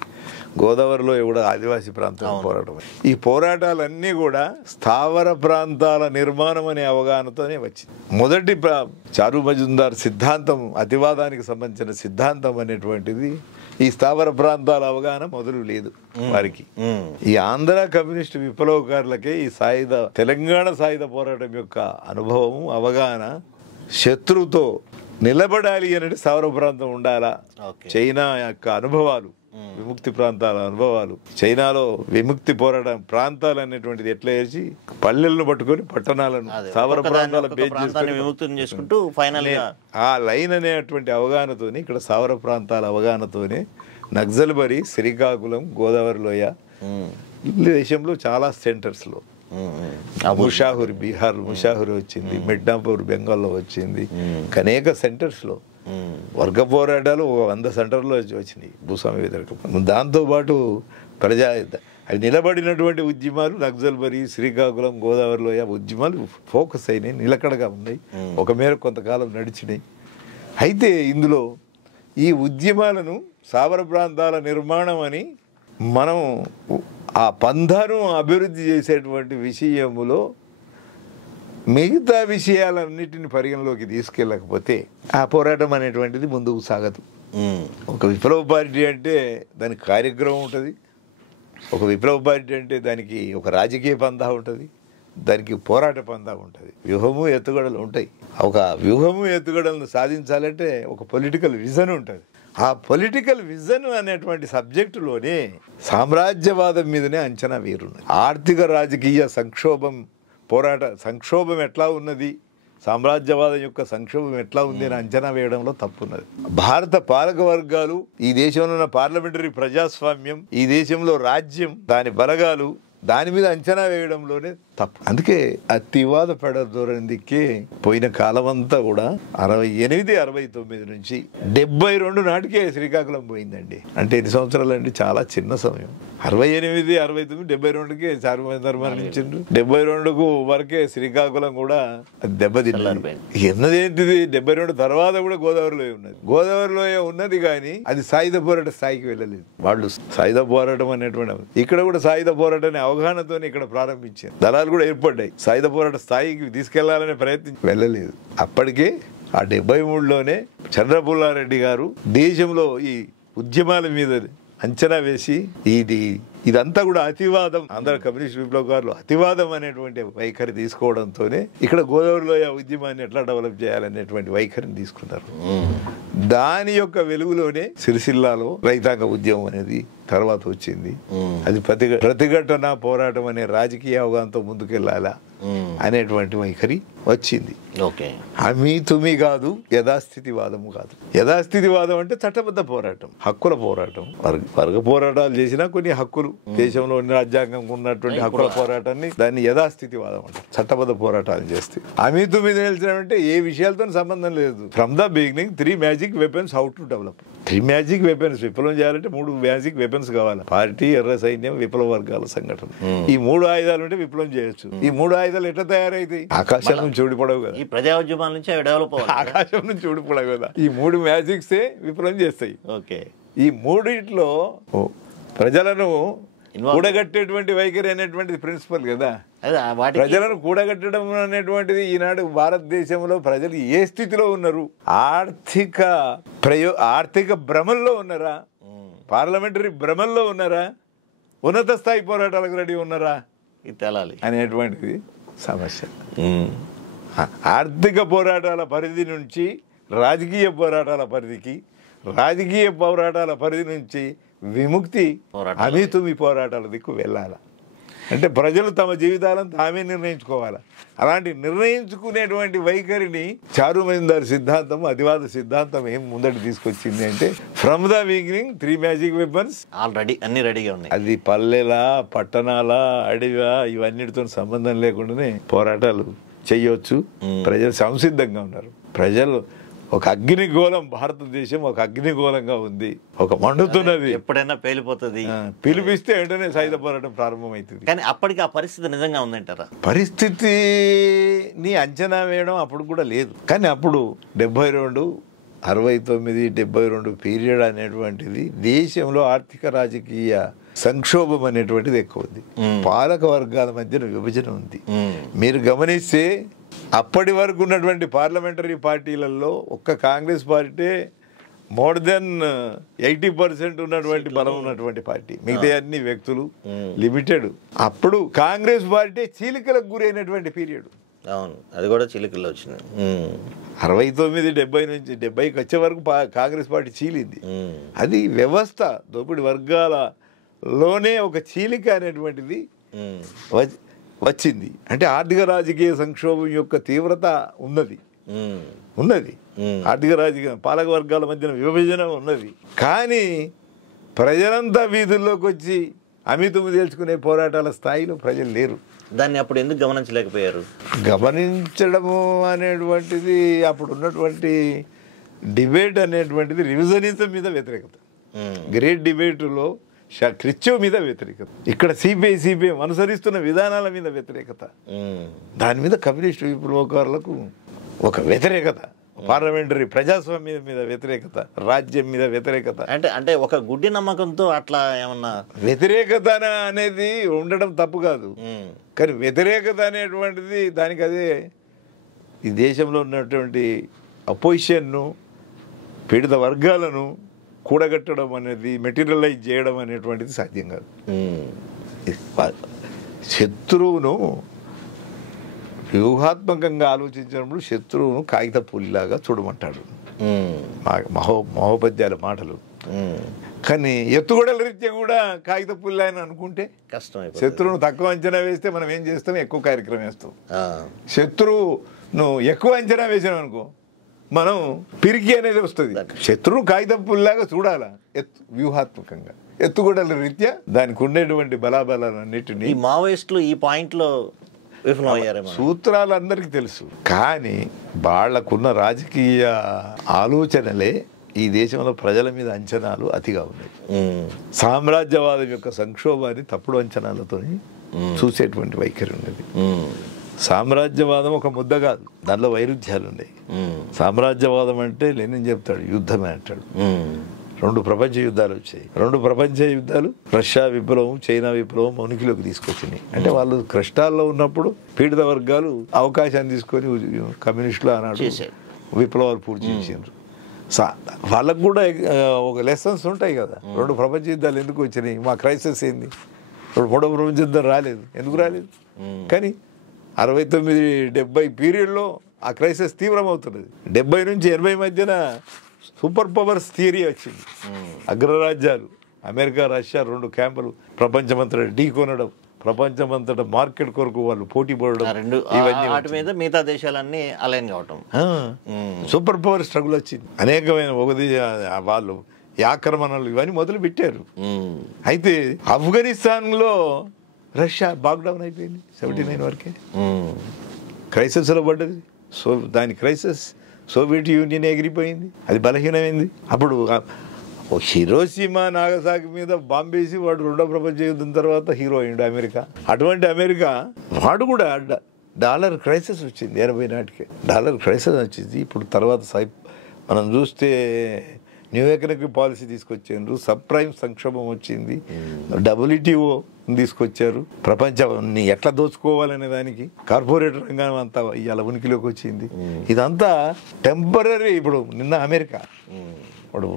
గోదావరిలో కూడా ఆదివాసీ ప్రాంతం పోరాటం. ఈ పోరాటాలన్నీ కూడా స్థావర ప్రాంతాల నిర్మాణం అనే అవగాహనతోనే వచ్చింది. మొదటి చారు మజుందార్ సిద్ధాంతం, అతివాదానికి సంబంధించిన సిద్ధాంతం అనేటువంటిది ఈ స్థావర ప్రాంతాల అవగాహన మొదలు లేదు వారికి. ఈ ఆంధ్ర కమ్యూనిస్టు విప్లవకారులకే ఈ తెలంగాణ సాయుధ పోరాటం యొక్క అనుభవము, అవగాహన, శత్రువుతో నిలబడాలి అనేది స్థావర ప్రాంతం ఉండాలా, చైనా యొక్క అనుభవాలు, విముక్తి ప్రాంతాల అనుభవాలు, చైనాలో విముక్తి పోరాటం ప్రాంతాలు అనేటువంటిది ఎట్లా చేసి పల్లెలను పట్టుకొని పట్టణాలను స్థావర ప్రాంతాల చేసుకుంటూ ఫైనల్ ఆ లైన్ అనేటువంటి అవగాహనతోని ఇక్కడ స్థావర ప్రాంతాల అవగాహనతోనే నక్సల్బరీ, శ్రీకాకుళం, గోదావరి లోయ దేశంలో చాలా సెంటర్స్లో ముషాహుర్ బీహార్ ముషాహుర్ వచ్చింది, మిడ్నాపూర్ బెంగాల్లో వచ్చింది, అనేక సెంటర్స్లో వర్గ పోరాటాలు 100 సెంటర్లో వచ్చినాయి భూస్వామ్య వ్యతిరేకం. దాంతోపాటు అవి నిలబడినటువంటి ఉద్యమాలు నక్సల్బరీ, శ్రీకాకుళం, గోదావరి లోయ ఉద్యమాలు ఫోకస్ అయినాయి, నిలకడగా ఉన్నాయి, ఒక మేర కొంతకాలం నడిచినాయి. అయితే ఇందులో ఈ ఉద్యమాలను స్థావర ప్రాంతాల నిర్మాణం అని మనం ఆ పంధాను అభివృద్ధి చేసేటువంటి విషయములో మిగతా విషయాలన్నిటిని పరిగణలోకి తీసుకెళ్ళకపోతే ఆ పోరాటం అనేటువంటిది ముందుకు సాగదు. ఒక విప్లవ పార్టీ అంటే దానికి కార్యక్రమం ఉంటుంది, ఒక విప్లవ పార్టీ అంటే దానికి ఒక రాజకీయ పందా ఉంటుంది, దానికి పోరాట పందా ఉంటుంది, వ్యూహము ఎత్తుగడలు ఉంటాయి. ఒక వ్యూహము ఎత్తుగడలను సాధించాలంటే ఒక పొలిటికల్ విజన్ ఉంటుంది. ఆ పొలిటికల్ విజన్ అనేటువంటి సబ్జెక్టులోనే సామ్రాజ్యవాదం మీదనే అంచనా వేరున్నది. ఆర్థిక రాజకీయ సంక్షోభం ఎట్లా ఉన్నది, సామ్రాజ్యవాదం యొక్క సంక్షోభం ఎట్లా ఉంది అని అంచనా వేయడంలో తప్పున్నది. భారత పాలక వర్గాలు, ఈ దేశంలో ఉన్న పార్లమెంటరీ ప్రజాస్వామ్యం, ఈ దేశంలో రాజ్యం, దాని బలగాలు, దాని మీద అంచనా వేయడంలోనే తప్పు. అందుకే అతివాద పెడదోరందికే పోయిన కాలం అంతా కూడా 68, 69 నుంచి 72 నాటికే శ్రీకాకుళం పోయిందండి. అంటే ఎన్ని సంవత్సరాలు అండి? చాలా చిన్న సమయం. 68, 69, 72కే చార్మినార్ మరణించిండు. 72కు వరకే శ్రీకాకుళం కూడా దెబ్బతిన్నది. ఎన్నదేంటిది 72 తర్వాత కూడా గోదావరిలో ఉన్నది. గోదావరిలో ఉన్నది కానీ అది సాయుధ పోరాట స్థాయికి వెళ్ళలేదు. వాళ్ళు సాయుధ పోరాటం అనేటువంటి ఇక్కడ కూడా సాయుధ పోరాటాన్ని అవగాహనతో ఇక్కడ ప్రారంభించారు. దళాలు కూడా ఏర్పడ్డాయి. సాయుధ పోరాట స్థాయికి తీసుకెళ్లాలనే ప్రయత్నం వెళ్ళలేదు. అప్పటికే ఆ 73లోనే చంద్రపుల్లారెడ్డి గారు దేశంలో ఈ ఉద్యమాల మీద అంచనా వేసి ఇదంతా కూడా అతివాదం, ఆంధ్ర కమ్యూనిస్ట్ విప్లవకారులు అతివాదం అనేటువంటి వైఖరి తీసుకోవడంతోనే ఇక్కడ గోదావరిలో ఆ ఉద్యమాన్ని ఎట్లా డెవలప్ చేయాలనేటువంటి వైఖరిని తీసుకున్నారు. దాని యొక్క వెలుగులోనే సిరిసిల్లాలో రైతాంగ ఉద్యమం అనేది తర్వాత వచ్చింది. అది ప్రతిఘటన పోరాటం అనే రాజకీయ అవగాహనతో ముందుకెళ్లాలా అనేటువంటి వైఖరి వచ్చింది. అమీ తుమి కాదు, యథాస్థితివాదము కాదు. యథాస్థితివాదం అంటే చట్టబద్ధ పోరాటం, హక్కుల పోరాటం. వర్గ పోరాటాలు చేసినా కొన్ని హక్కులు, దేశంలో రాజ్యాంగం ఉన్నటువంటి హక్కుల పోరాటాన్ని దాన్ని యథాస్థితివాదం అంటారు. చట్టబద్ధ పోరాటాలు చేస్తే అమీ తుమి తెలిసినామంటే ఏ విషయాలతో సంబంధం లేదు. From the beginning 3 magic weapons how to develop. 3 magic weapons విప్లవం చేయాలంటే 3 మ్యాజిక్ వెపన్స్ కావాలి. పార్టీ, ఎర్ర సైన్యం, విప్లవ వర్గాల సంఘటన. ఈ 3 ఆయుధాలు ఉంటే విప్లవం చేయొచ్చు. ఈ 3 ఆయుధాలు ఎట్లా తయారైతాయి? ఆకాశం నుంచి ఊడిపడవు కదా, ఈ ప్రజా ఉద్యమాల నుంచి డెవలప్ ఆకాశం నుంచి ఊడిపడవు కదా. ఈ 3 మ్యాజిక్సే విప్లవం చేస్తాయి. ఈ 3 ప్రజలను కూడగట్టేటువంటి వైఖరి అనేటువంటిది ప్రిన్సిపల్ కదా. ప్రజలను కూడగట్టడం అనేటువంటిది ఈనాడు భారతదేశంలో ప్రజలు ఏ స్థితిలో ఉన్నారు? ఆర్థిక భ్రమల్లో ఉన్నారా? పార్లమెంటరీ భ్రమల్లో ఉన్నారా? ఉన్నత స్థాయి పోరాటాలకు రెడీ ఉన్నారా? ఇది తెలాలి అనేటువంటిది సమస్య. ఆర్థిక పోరాటాల పరిధి నుంచి రాజకీయ పోరాటాల పరిధికి, రాజకీయ పోరాటాల పరిధి నుంచి విముక్తి అమీతుమి పోరాటాల దిక్కు వెళ్ళాలి. అంటే ప్రజలు తమ జీవితాలను తామే నిర్ణయించుకోవాలి. అలాంటి నిర్ణయించుకునేటువంటి వైఖరిని చారుమజుందార్ సిద్ధాంతం, అతివాద సిద్ధాంతం ఏం ముందటి తీసుకొచ్చింది అంటే from the beginning 3 magic weapons already అన్ని రెడీగా ఉన్నాయి. అది పల్లెల, పట్టణాల, అడవిగా ఇవన్నిటితో సంబంధం లేకుండానే పోరాటాలు చెయ్యొచ్చు. ప్రజలు సంసిద్ధంగా ఉన్నారు. ప్రజలు ఒక అగ్నిగోళం, భారతదేశం ఒక అగ్నిగోళంగా ఉంది, ఒక మండుతున్నది, ఎప్పుడైనా పేలిపోతుంది. పిలిపిస్తే వెంటనే సాయుధ పోరాటం ప్రారంభమవుతుంది. కానీ అప్పటికి ఆ పరిస్థితి నిజంగా ఉందంటారా? పరిస్థితిని అంచనా వేయడం అప్పుడు కూడా లేదు. కానీ అప్పుడు 72, 69, 72 పీరియడ్ అనేటువంటిది దేశంలో ఆర్థిక రాజకీయ సంక్షోభం అనేటువంటిది ఎక్కువ ఉంది. పాలక వర్గాల మధ్యన విభజన ఉంది. మీరు గమనిస్తే అప్పటి వరకు ఉన్నటువంటి పార్లమెంటరీ పార్టీలలో ఒక్క కాంగ్రెస్ పార్టీ మోర్ దెన్ 80% ఉన్నటువంటి బలం ఉన్నటువంటి పార్టీ. మిగతా అన్ని వ్యక్తులు లిమిటెడ్. అప్పుడు కాంగ్రెస్ పార్టీ చీలికలకు గురైనటువంటి పీరియడ్. అవును, అది కూడా చిలికల్లో వచ్చింది. 69, 70 నుంచి 70కి వచ్చే వరకు కాంగ్రెస్ పార్టీ చీలింది. అది వ్యవస్థ, దోపిడి వర్గాలలోనే ఒక చీలిక అనేటువంటిది వచ్చింది. అంటే ఆర్థిక రాజకీయ సంక్షోభం యొక్క తీవ్రత ఉన్నది. ఆర్థిక రాజకీయ పాలక వర్గాల మధ్యన విభజన ఉన్నది. కానీ ప్రజలంతా వీధుల్లోకి వచ్చి అమితుము తేల్చుకునే పోరాటాల స్థాయిలో ప్రజలు లేరు. దాన్ని అప్పుడు ఎందుకు గమనించలేకపోయారు? గమనించడము అనేటువంటిది అప్పుడు ఉన్నటువంటి డిబేట్ అనేటువంటిది రివిజనిజం మీద వ్యతిరేకత, గ్రేట్ డిబేటులో క్రిస్టియో మీద వ్యతిరేకత, ఇక్కడ సిపిఐ అనుసరిస్తున్న విధానాల మీద వ్యతిరేకత, దాని మీద కమ్యూనిస్టు విప్లవకారులకు ఒక వ్యతిరేకత, పార్లమెంటరీ ప్రజాస్వామ్యం మీద వ్యతిరేకత, రాజ్యం మీద వ్యతిరేకత. అంటే ఒక గుడ్డి నమ్మకంతో అట్లా ఏమన్నా వ్యతిరేకత అనేది ఉండడం తప్పు కాదు, కానీ వ్యతిరేకత అనేటువంటిది దానికి అదే ఈ దేశంలో ఉన్నటువంటి అపోజిషన్ను, పీడిత వర్గాలను కూడగట్టడం అనేది, మెటీరియలైజ్ చేయడం అనేటువంటిది సాధ్యం కాదు. శత్రువును వ్యూహాత్మకంగా ఆలోచించినప్పుడు శత్రువును కాగిత పులిలాగా చూడమంటాడు మహోపాధ్యాయుల మాటలు. కానీ ఎత్తుగడల రీత్యా కూడా కాగిత పుల్లి అని అనుకుంటే కష్టం. శత్రువును తక్కువ అంచనా వేస్తే మనం ఏం చేస్తాం, ఎక్కువ కార్యక్రమం వేస్తాం. శత్రువును ఎక్కువ అంచనా వేసాం అనుకో, మనం పిరికి అనేది వస్తుంది. శత్రువు కాగితం పుల్లాగా చూడాలా, వ్యూహాత్మకంగా, ఎత్తుగడల రీత్యా దానికి ఉండేటువంటి బలాబలాలన్నిటినీ. ఈ మావోయిస్టులు ఈ పాయింట్ లో విఫలమయ్యారేమో. సూత్రాలు అందరికీ తెలుసు, కానీ వాళ్లకున్న రాజకీయ ఆలోచనలే ఈ దేశంలో ప్రజల మీద అంచనాలు అతిగా ఉన్నాయి. సామ్రాజ్యవాదం యొక్క సంక్షోభాన్ని తప్పుడు అంచనాలతో చూసేటువంటి వైఖరి ఉన్నది. సామ్రాజ్యవాదం ఒక ముద్ద కాదు, దానిలో వైరుధ్యాలు ఉన్నాయి. సామ్రాజ్యవాదం అంటే లెనిన్ చెప్తాడు యుద్ధమే అంటాడు. 2 ప్రపంచ యుద్ధాలు వచ్చాయి. 2 ప్రపంచ యుద్ధాలు రష్యా విప్లవం, చైనా విప్లవం ఉనికిలోకి తీసుకొచ్చినాయి. అంటే వాళ్ళు కష్టాల్లో ఉన్నప్పుడు పీడిత వర్గాలు అవకాశాన్ని తీసుకొని కమ్యూనిస్టులు ఆనాడు విప్లవాలు పూర్తి చేసిండ్రు. వాళ్ళకు కూడా ఒక లెసన్స్ ఉంటాయి కదా. 2 ప్రపంచ యుద్ధాలు ఎందుకు వచ్చినాయి, మా క్రైసిస్ ఏంది, 3వ ప్రపంచ యుద్ధం రాలేదు, ఎందుకు రాలేదు? కానీ 69-70 పీరియడ్లో ఆ క్రైసిస్ తీవ్రమవుతున్నది. 70 నుంచి 80 మధ్యన సూపర్ పవర్స్ థియరీ వచ్చింది. అగ్రరాజ్యాలు అమెరికా, రష్యా 2 క్యాంపులు ప్రపంచమంతటా ఢీ కొనడం, ప్రపంచమంతటా మార్కెట్ కొరకు వాళ్ళు పోటీ పడడం, వాటి మీద మిగతా దేశాలన్నీ అలైన్ కావటం, సూపర్ పవర్ స్ట్రగుల్ వచ్చింది. అనేకమైన వాళ్ళు ఈ ఆక్రమణలు ఇవన్నీ మొదలు పెట్టారు. అయితే ఆఫ్ఘనిస్తాన్లో రష్యా బాక్డౌన్ అయిపోయింది 79 వరకే, క్రైసిస్లో పడ్డది. దాని క్రైసిస్ సోవియట్ యూనియన్ ఎగిరిపోయింది, అది బలహీనమైంది. అప్పుడు హిరోషిమా నాగసాకి మీద బాంబేసి వాడు 2వ ప్రపంచ యుద్ధం తర్వాత హీరో అయ్యిండు అమెరికా. అటువంటి అమెరికా వాడు కూడా డాలర్ క్రైసిస్ వచ్చింది. 80 నాటికే డాలర్ క్రైసిస్ వచ్చింది. ఇప్పుడు తర్వాత మనం చూస్తే న్యూ ఎకనామిక్ పాలసీ తీసుకొచ్చారు, సబ్ ప్రైమ్ సంక్షోభం వచ్చింది, WTO తీసుకొచ్చారు. ప్రపంచాన్ని ఎట్లా దోచుకోవాలనే దానికి కార్పొరేట్ రంగం అంతా ఇవాళ ఉనికిలోకి వచ్చింది. ఇదంతా టెంపరీ. ఇప్పుడు నిన్న అమెరికా ఇప్పుడు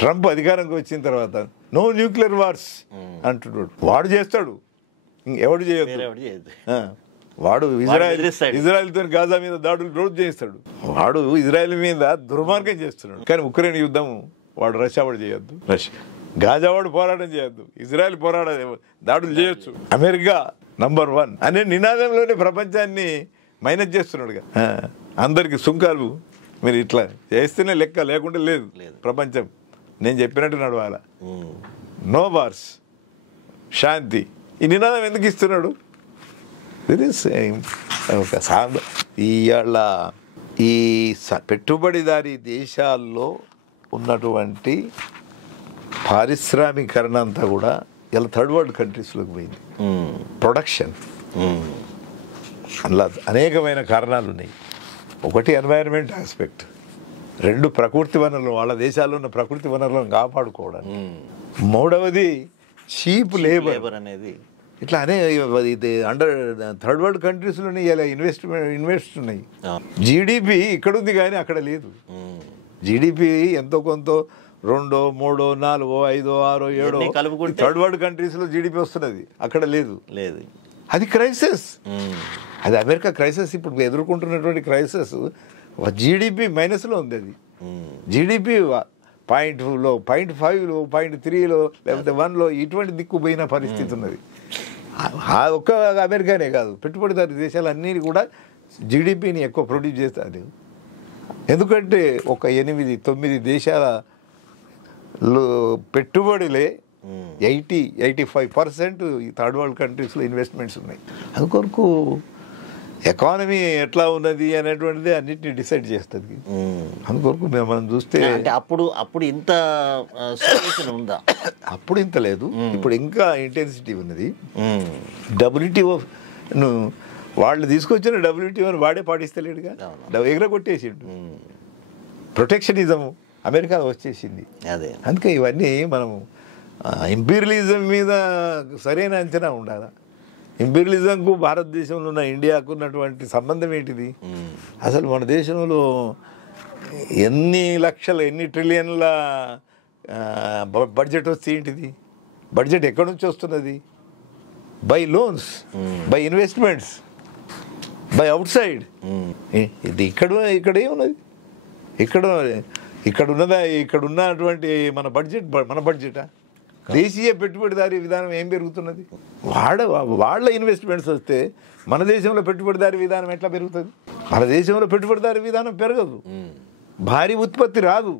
ట్రంప్ అధికారంకి వచ్చిన తర్వాత నో న్యూక్లియర్ వార్స్ అంటున్నాడు. వాడు చేస్తాడు, ఎవడు చేయొద్దు. వాడు ఇజ్రాయెల్తో గాజా మీద దాడులు రోజు చేస్తాడు. వాడు ఇజ్రాయెల్ మీద దుర్మార్గం చేస్తున్నాడు. కానీ ఉక్రెయిన్ యుద్ధం వాడు రష్యా వాడు చేయొద్దు, గాజా వాడు పోరాటం చేయొద్దు, ఇజ్రాయెల్ దాడులు చేయొచ్చు, అమెరికా నంబర్ 1 అనే నినాదంలోనే ప్రపంచాన్ని మైనస్ చేస్తున్నాడుగా. అందరికి సుంకాలు మీరు ఇట్లా చేస్తేనే లెక్క, లేకుంటే లేదు ప్రపంచం. నేను చెప్పినట్టు నడవాల, నో వార్స్, శాంతి. ఈ నినాదం ఎందుకు ఇస్తున్నాడు? ఇవాళ ఈ పెట్టుబడిదారీ దేశాల్లో ఉన్నటువంటి పారిశ్రామికరణ అంతా కూడా ఇలా థర్డ్ వరల్డ్ కంట్రీస్లోకి పోయింది. ప్రొడక్షన్ అందులో అనేకమైన కారణాలు ఉన్నాయి. ఒకటి ఎన్వైరన్మెంట్ ఆస్పెక్ట్, 2 ప్రకృతి వనరులు, వాళ్ళ దేశాల్లో ఉన్న ప్రకృతి వనరులను కాపాడుకోవడానికి, 3వది చీప్ లేబర్ అనేది. ఇట్లా ఇది అండర్ థర్డ్ వరల్డ్ కంట్రీస్లోనే ఇలా ఇన్వెస్ట్ ఉన్నాయి. GDP ఇక్కడ ఉంది కానీ అక్కడ లేదు. జీడిపి ఎంతో కొంత 2, 3, 4, 5, 6, 7 కలుపుకుంటే థర్డ్ వరల్డ్ కంట్రీస్లో జీడిపి వస్తున్నది, అక్కడ లేదు. అది క్రైసిస్. అది అమెరికా క్రైసిస్. ఇప్పుడు ఎదుర్కొంటున్నటువంటి క్రైసిస్ జీడిపి మైనస్లో ఉంది. అది జీడిపి 0.2లో, 0.5లో, 0.3లో, లేకపోతే 1లో ఇటువంటి దిక్కుపోయిన పరిస్థితి ఉన్నది. ఒక్క అమెరికానే కాదు, పెట్టుబడిదారు దేశాలు అన్నీ కూడా జీడిపిని ఎక్కువ ప్రొడ్యూస్ చేస్తారు. ఎందుకంటే ఒక 8-9 దేశాల పెట్టుబడులే 80-85% ఈ థర్డ్ వరల్డ్ కంట్రీస్లో ఇన్వెస్ట్మెంట్స్ ఉన్నాయి. అందుకొరకు ఎకానమీ ఎట్లా ఉన్నది అనేటువంటిది అన్నిటిని డిసైడ్ చేస్తుంది. అందుకొరకు మనం చూస్తే అప్పుడు ఇంత సిచ్యువేషన్ ఉందా? అప్పుడు ఇంత లేదు, ఇప్పుడు ఇంకా ఇంటెన్సిటీ ఉన్నది. WTO వాళ్ళు తీసుకొచ్చిన WTOని వాడే పాటిస్తలేడుగా, ఎగరగొట్టేసిండు. ప్రొటెక్షనిజం అమెరికా వచ్చేసింది. అందుకే ఇవన్నీ మనం ఇంపీరియలిజం మీద సరైన అంచనా ఉండాలి. ఇంపీరియలిజంకు భారతదేశంలో ఉన్న ఇండియాకు ఉన్నటువంటి సంబంధం ఏంటిది? అసలు మన దేశంలో ఎన్ని ట్రిలియన్ల బడ్జెట్ వస్తే ఏంటిది? బడ్జెట్ ఎక్కడి నుంచి వస్తున్నది? By loans, by investments, by out side. ఇది ఇక్కడ ఏమున్నది? ఇక్కడ ఉన్నటువంటి మన బడ్జెటా? దేశీయ పెట్టుబడిదారీ విధానం ఏం పెరుగుతున్నది? వాళ్ళ ఇన్వెస్ట్మెంట్స్ వస్తే మన దేశంలో పెట్టుబడిదారీ విధానం ఎట్లా పెరుగుతుంది? మన దేశంలో పెట్టుబడిదారీ విధానం పెరగదు, భారీ ఉత్పత్తి రాదు.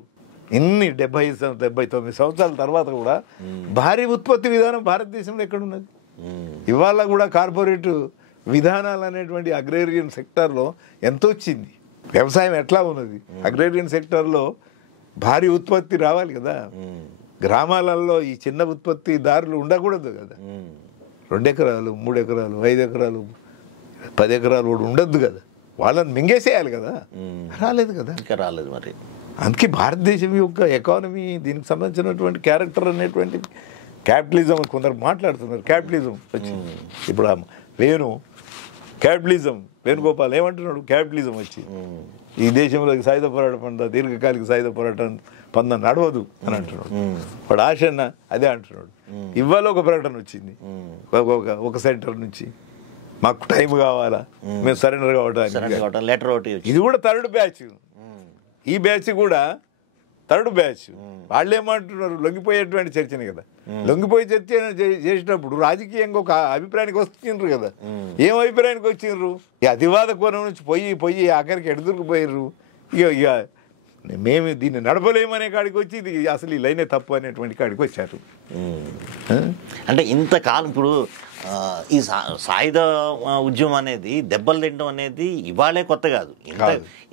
ఇన్ని 79 సంవత్సరాల తర్వాత కూడా భారీ ఉత్పత్తి విధానం భారతదేశంలో ఎక్కడున్నది? ఇవాళ కూడా కార్పొరేట్ విధానాలు అనేటువంటి అగ్రేరియన్ సెక్టార్లో ఎంత వచ్చింది? వ్యవసాయం ఎట్లా ఉన్నది? అగ్రేరియన్ సెక్టార్లో భారీ ఉత్పత్తి రావాలి కదా. గ్రామాలలో ఈ చిన్న ఉత్పత్తిదారులు ఉండకూడదు కదా. 2 ఎకరాలు, 3 ఎకరాలు, 5 ఎకరాలు, 10 ఎకరాలు కూడా ఉండద్దు కదా. వాళ్ళని మింగేసేయాలి కదా. రాలేదు కదా, ఇంకా రాలేదు. మరి అందుకే భారతదేశం యొక్క ఎకానమీ, దీనికి సంబంధించినటువంటి క్యారెక్టర్ అనేటువంటి క్యాపిటలిజం కొందరు మాట్లాడుతున్నారు. క్యాపిటలిజం వచ్చింది ఇప్పుడు. వేణుగోపాల్ ఏమంటున్నాడు? క్యాపిటలిజం వచ్చి ఈ దేశంలో సాయుధ పోరాటం పంద, దీర్ఘకాలిక సాయుధ పోరాటం పంద నడవదు అని అంటున్నాడు. వాడు ఆశన్న అదే అంటున్నాడు. ఇవాళ ఒక ప్రకటన వచ్చింది ఒక సెంటర్ నుంచి, మాకు టైం కావాలా, మేము సరెండర్ కావడానికి లెటర్ ఒకటి. ఇది కూడా థర్డ్ బ్యాచ్. ఈ బ్యాచ్ కూడా థర్డ్ బ్యాచ్. వాళ్ళు ఏమంటున్నారు? లొంగిపోయేటువంటి చర్చని కదా. లొంగిపోయి చర్చ చేసినప్పుడు రాజకీయంగా ఒక అభిప్రాయానికి వచ్చిండ్రు కదా. ఏం అభిప్రాయానికి వచ్చిండ్రు? ఈ అతివాద కోణం నుంచి పోయి ఆఖరికి ఎడుదుకుపోయిర్రు. ఇక మేము దీన్ని నడపలేమనే కాడికి వచ్చి ఇది అసలు ఈ లైనే తప్పు అనేటువంటి కాడికి వచ్చారు. అంటే ఇంతకాలం ఇప్పుడు ఈ సాయుధ ఉద్యమం అనేది, దెబ్బలు తినడం అనేది ఇవాళే కొత్త కాదు.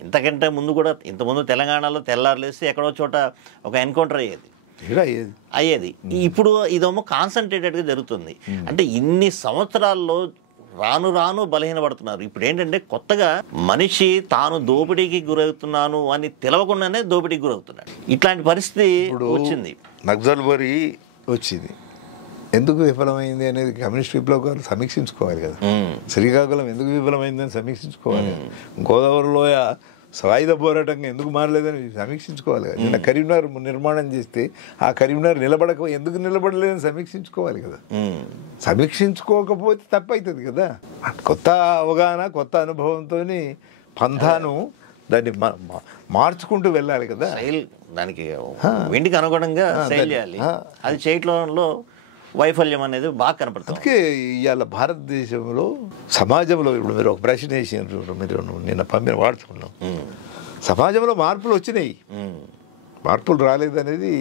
ఇంతకంటే ముందు కూడా, ఇంతకుముందు తెలంగాణలో తెల్లారులేసి ఎక్కడో చోట ఒక ఎన్కౌంటర్ అయ్యేది. ఇప్పుడు ఇదేమో కాన్సన్ట్రేటెడ్గా జరుగుతుంది. అంటే ఇన్ని సంవత్సరాల్లో రాను బలహీనపడుతున్నారు. ఇప్పుడు ఏంటంటే కొత్తగా మనిషి తాను దోపిడీకి గురవుతున్నాను అని తెలవకుండానే దోపిడీకి గురవుతున్నాడు. ఇట్లాంటి పరిస్థితి వచ్చింది. నక్సల్బరీ వచ్చింది, ఎందుకు విఫలమైంది అనేది కమ్యూనిస్ట్ విప్లవకారులు సమీక్షించుకోవాలి కదా. శ్రీకాకుళం ఎందుకు విఫలమైందని సమీక్షించుకోవాలి. గోదావరిలో సాయుధ పోరాటంగా ఎందుకు మారలేదని సమీక్షించుకోవాలి కదా. నిన్న కరీంనగర్ నిర్మాణం చేస్తే ఆ కరీంనగర్ ఎందుకు నిలబడలేదని సమీక్షించుకోవాలి కదా. సమీక్షించుకోకపోతే తప్పవుతుంది కదా. కొత్త అవగాహన, కొత్త అనుభవంతో పంథాను దాన్ని మార్చుకుంటూ వెళ్ళాలి కదా. దానికి వెండికి అనుగుణంగా చేయాలి. అది చేయడంలో వైఫల్యం అనేది బాగా కనపడుతుంది. అందుకే ఇవాళ భారతదేశంలో సమాజంలో ఇప్పుడు మీరు ఒక ప్రశ్న వేసినారు, మీరు నిన్న పంపిన వాడుతున్నాం. సమాజంలో మార్పులు వచ్చినాయి, మార్పులు రాలేదనేది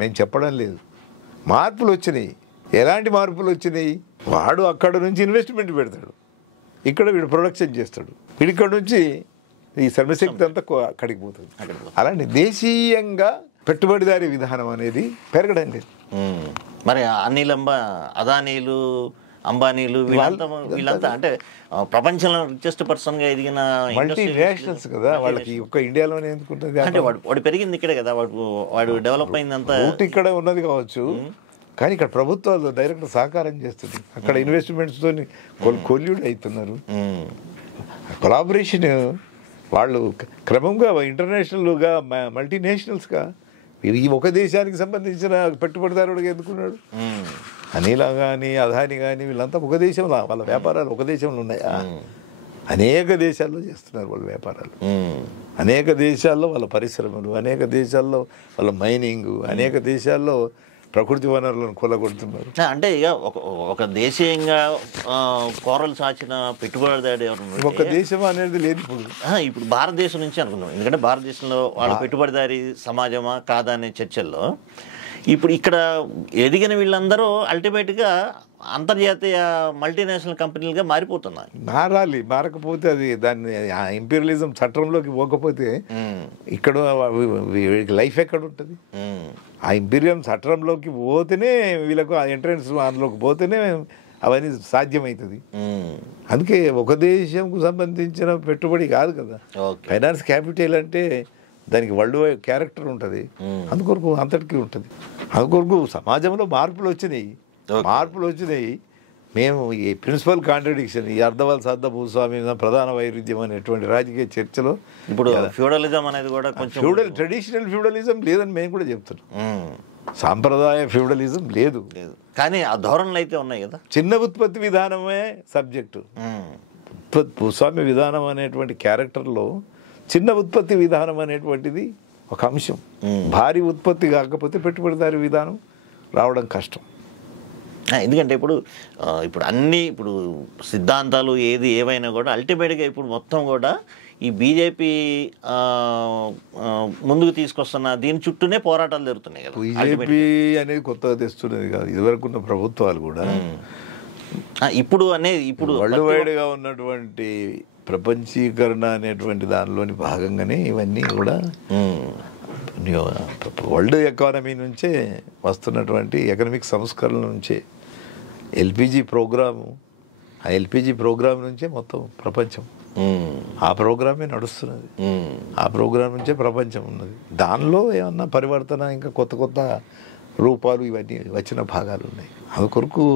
మేము చెప్పడం లేదు. మార్పులు వచ్చినాయి. ఎలాంటి మార్పులు వచ్చినాయి? వాడు అక్కడ నుంచి ఇన్వెస్ట్మెంట్ పెడతాడు, ఇక్కడ వీడు ప్రొడక్షన్ చేస్తాడు, వీడిక్కడ నుంచి ఈ శ్రమశక్తి అంతా అక్కడికి పోతుంది. అలాంటి దేశీయంగా పెట్టుబడిదారీ విధానం అనేది పెరగడం లేదు. మరి అదానీలు, అంబానీలు వీళ్ళంతా అంటే ప్రపంచంలో రిచెస్ట్ పర్సన్ గా ఎదిగిన మల్టీ నేషనల్స్ కదా. వాళ్ళకి ఒక్క ఇండియాలోనే ఎందుకుంటుంది? అంటే వాడు పెరిగింది ఇక్కడే కదా, వాడు డెవలప్ అయిందంతా ఇక్కడ ఉన్నది కావచ్చు. కానీ ఇక్కడ ప్రభుత్వాలు డైరెక్ట్ సహకారం చేస్తుంది. అక్కడ ఇన్వెస్ట్మెంట్స్ తోని కొల్యూడ్ అవుతున్నారు. కొలాబరేషన్ వాళ్ళు క్రమంగా ఇంటర్నేషనల్గా మల్టీనేషనల్స్గా ఈ ఒక దేశానికి సంబంధించిన పెట్టుబడిదారుడిగా ఎందుకున్నాడు. అనిలా కానీ అదాని కానీ వీళ్ళంతా ఒక దేశంలో, వాళ్ళ వ్యాపారాలు ఒక దేశంలో ఉన్నాయా? అనేక దేశాల్లో చేస్తున్నారు వాళ్ళ వ్యాపారాలు, అనేక దేశాల్లో వాళ్ళ పరిశ్రమలు, అనేక దేశాల్లో వాళ్ళ మైనింగ్, అనేక దేశాల్లో ప్రకృతి వనరులను కొల్లగొడుతున్నారు. అంటే ఇక ఒక దేశీయంగా కోరలు సాచిన పెట్టుబడిదారు ఎవరు? ఒక దేశం అనేది లేదు ఇప్పుడు భారతదేశం నుంచి అనుకుందాం. ఎందుకంటే భారతదేశంలో వాళ్ళ పెట్టుబడిదారీ సమాజమా కాదా అనే చర్చల్లో ఇప్పుడు ఇక్కడ ఎదిగిన వీళ్ళందరూ అల్టిమేట్గా అంతర్జాతీయ మల్టీనేషనల్ కంపెనీలుగా మారిపోతున్నాయి. మారకపోతే అది దాన్ని ఇంపీరియలిజం చట్టంలోకి పోకపోతే ఇక్కడ లైఫ్ ఎక్కడ ఉంటుంది? ఆ ఇంపీరియల్ చట్టంలోకి పోతేనే వీళ్ళకు ఆ ఎంట్రన్స్ అందులోకి పోతేనే అవన్నీ సాధ్యమవుతుంది. అందుకే ఒక దేశంకు సంబంధించిన పెట్టుబడి కాదు కదా ఫైనాన్స్ క్యాపిటల్ అంటే, దానికి వరల్డ్ వైడ్ క్యారెక్టర్ ఉంటుంది. అందుకొరకు అంతటికీ ఉంటుంది. అందుకొరకు సమాజంలో మార్పులు వచ్చినాయి. మేము ఈ ప్రిన్సిపల్ కాంట్రడిక్షన్, ఈ అర్ధవలస అర్ధ భూస్వామ్యం ప్రధాన వైరుధ్యం అనేటువంటి రాజకీయ చర్చలో ఇప్పుడు ఫ్యూడలిజం అనేది కూడా కొంచెం ట్రెడిషనల్ ఫ్యూడలిజం లేదని మేము కూడా చెప్తున్నాం. సాంప్రదాయ ఫ్యూడలిజం లేదు, కానీ ఆ ధోరణులు అయితే ఉన్నాయి కదా. చిన్న ఉత్పత్తి విధానమే సబ్జెక్టు. భూస్వామ్య విధానం అనేటువంటి క్యారెక్టర్లో చిన్న ఉత్పత్తి విధానం అనేటువంటిది ఒక అంశం. భారీ ఉత్పత్తి కాకపోతే పెట్టుబడిదారీ విధానం రావడం కష్టం. ఎందుకంటే ఇప్పుడు ఇప్పుడు సిద్ధాంతాలు ఏవైనా కూడా అల్టిమేట్గా ఇప్పుడు మొత్తం కూడా ఈ బీజేపీ ముందుకు తీసుకొస్తున్న దీని చుట్టూనే పోరాటాలు జరుగుతున్నాయి కదా. బీజేపీ అనేది కొత్తగా తెస్తున్నది కాదు, ఇదివరకు ఉన్న ప్రభుత్వాలు కూడా ఇప్పుడు వరల్డ్ వైడ్గా ఉన్నటువంటి ప్రపంచీకరణ అనేటువంటి దానిలోని భాగంగానే ఇవన్నీ కూడా వరల్డ్ ఎకానమీ నుంచే వస్తున్నటువంటి ఎకనామిక్ సంస్కరణల నుంచే ఎల్పిజి ప్రోగ్రాము, ఆ ఎల్పిజి ప్రోగ్రాం నుంచే మొత్తం ప్రపంచం, ఆ ప్రోగ్రామే నడుస్తున్నది. ఆ ప్రోగ్రాం నుంచే ప్రపంచం ఉన్నది. దానిలో ఏమన్నా పరివర్తన, ఇంకా కొత్త కొత్త రూపాలు ఇవన్నీ వచ్చిన భాగాలు ఉన్నాయి. అందుకొరకు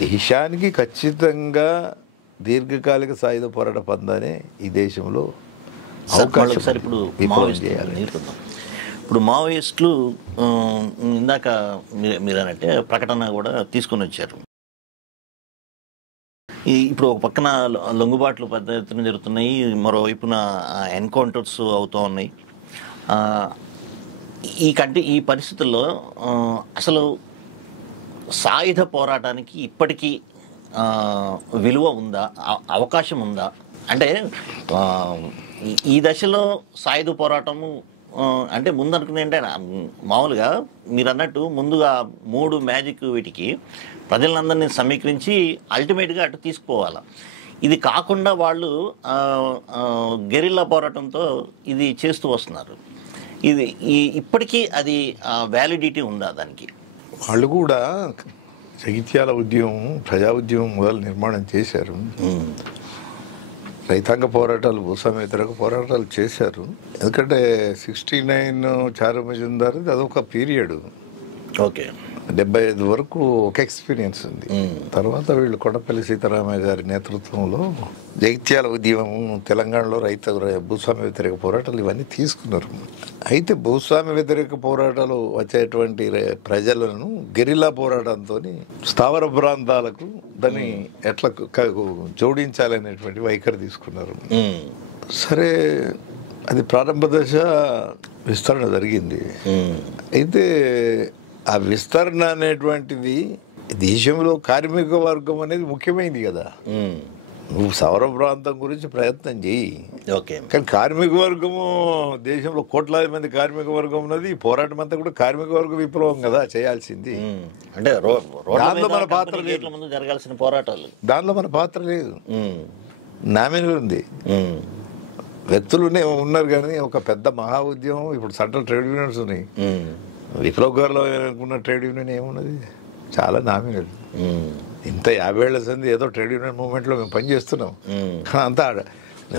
దేశానికి ఖచ్చితంగా దీర్ఘకాలిక సాయుధ పోరాట పందానే ఈ దేశంలో అవకాశం. ఇప్పుడు మావోయిస్టులు ఇందాక మీరు అన్నట్టే ప్రకటన కూడా తీసుకొని వచ్చారు. ఇప్పుడు ఒక పక్కన లొంగుబాట్లు పెద్ద ఎత్తున జరుగుతున్నాయి, మరోవైపున ఎన్కౌంటర్స్ అవుతూ ఉన్నాయి. ఈ పరిస్థితుల్లో అసలు సాయుధ పోరాటానికి ఇప్పటికీ విలువ ఉందా, అవకాశం ఉందా? అంటే ఈ దశలో సాయుధ పోరాటము అంటే ముందు అనుకునే అంటే మామూలుగా మీరు అన్నట్టు ముందుగా 3 మ్యాజిక్ వీటికి ప్రజలందరినీ సమీకరించి అల్టిమేట్గా అటు తీసుకుపోవాలి. ఇది కాకుండా వాళ్ళు గెరిల్లా పోరాటంతో ఇది చేస్తూ వస్తున్నారు. ఇది ఇప్పటికీ అది వ్యాలిడిటీ ఉందా దానికి? వాళ్ళు కూడా జగిత్యాల ఉద్యమం, ప్రజా ఉద్యమం మొదలు నిర్మాణం చేశారు. రైతాంగ పోరాటాలు, భూస్వామ్య వ్యతిరేక పోరాటాలు చేశారు. ఎందుకంటే 69 చారు మజుందార్ అదొక పీరియడ్. ఓకే, 75 వరకు ఒక ఎక్స్పీరియన్స్ ఉంది. తర్వాత వీళ్ళు కొండపల్లి సీతారామయ్య గారి నేతృత్వంలో జగిత్యాల ఉద్యమము, తెలంగాణలో భూస్వామ్య వ్యతిరేక పోరాటాలు ఇవన్నీ తీసుకున్నారు. అయితే భూస్వామ్య వ్యతిరేక పోరాటాలు వచ్చేటువంటి ప్రజలను గెరిల్లా పోరాటంతో స్థావర ప్రాంతాలకు దాన్ని ఎట్లా జోడించాలనేటువంటి వైఖరి తీసుకున్నారు. సరే, అది ప్రారంభ దశ విస్తరణ జరిగింది. అయితే ఆ విస్తరణ అనేటువంటిది దేశంలో కార్మిక వర్గం అనేది ముఖ్యమైనది కదా. నువ్వు సౌర ప్రాంతం గురించి ప్రయత్నం చేయి, ఓకే, కానీ కార్మిక వర్గము దేశంలో కోట్లాది మంది కార్మిక వర్గం ఉన్నది. పోరాటం అంతా కూడా కార్మిక వర్గ విప్లవం కదా చేయాల్సింది. అంటే దాంట్లో మన పాత్ర లేదు, జరగాల్సిన పోరాటాలు దాంట్లో మన పాత్ర లేదు. నామినల్ ఉంది, వ్యక్తులు ఉన్నారు, కానీ ఒక పెద్ద మహా ఉద్యమం. ఇప్పుడు సెంట్రల్ ట్రేడ్ యూనియన్స్ ఉన్నాయి. విప్లవకారులు అనుకున్న ట్రేడ్ యూనియన్ ఏమున్నది? చాలా నామినల్. ఇంత 50 ఏళ్ల సంది ఏదో ట్రేడ్ యూనియన్ మూవ్మెంట్లో మేము పనిచేస్తున్నాం, కానీ అంతా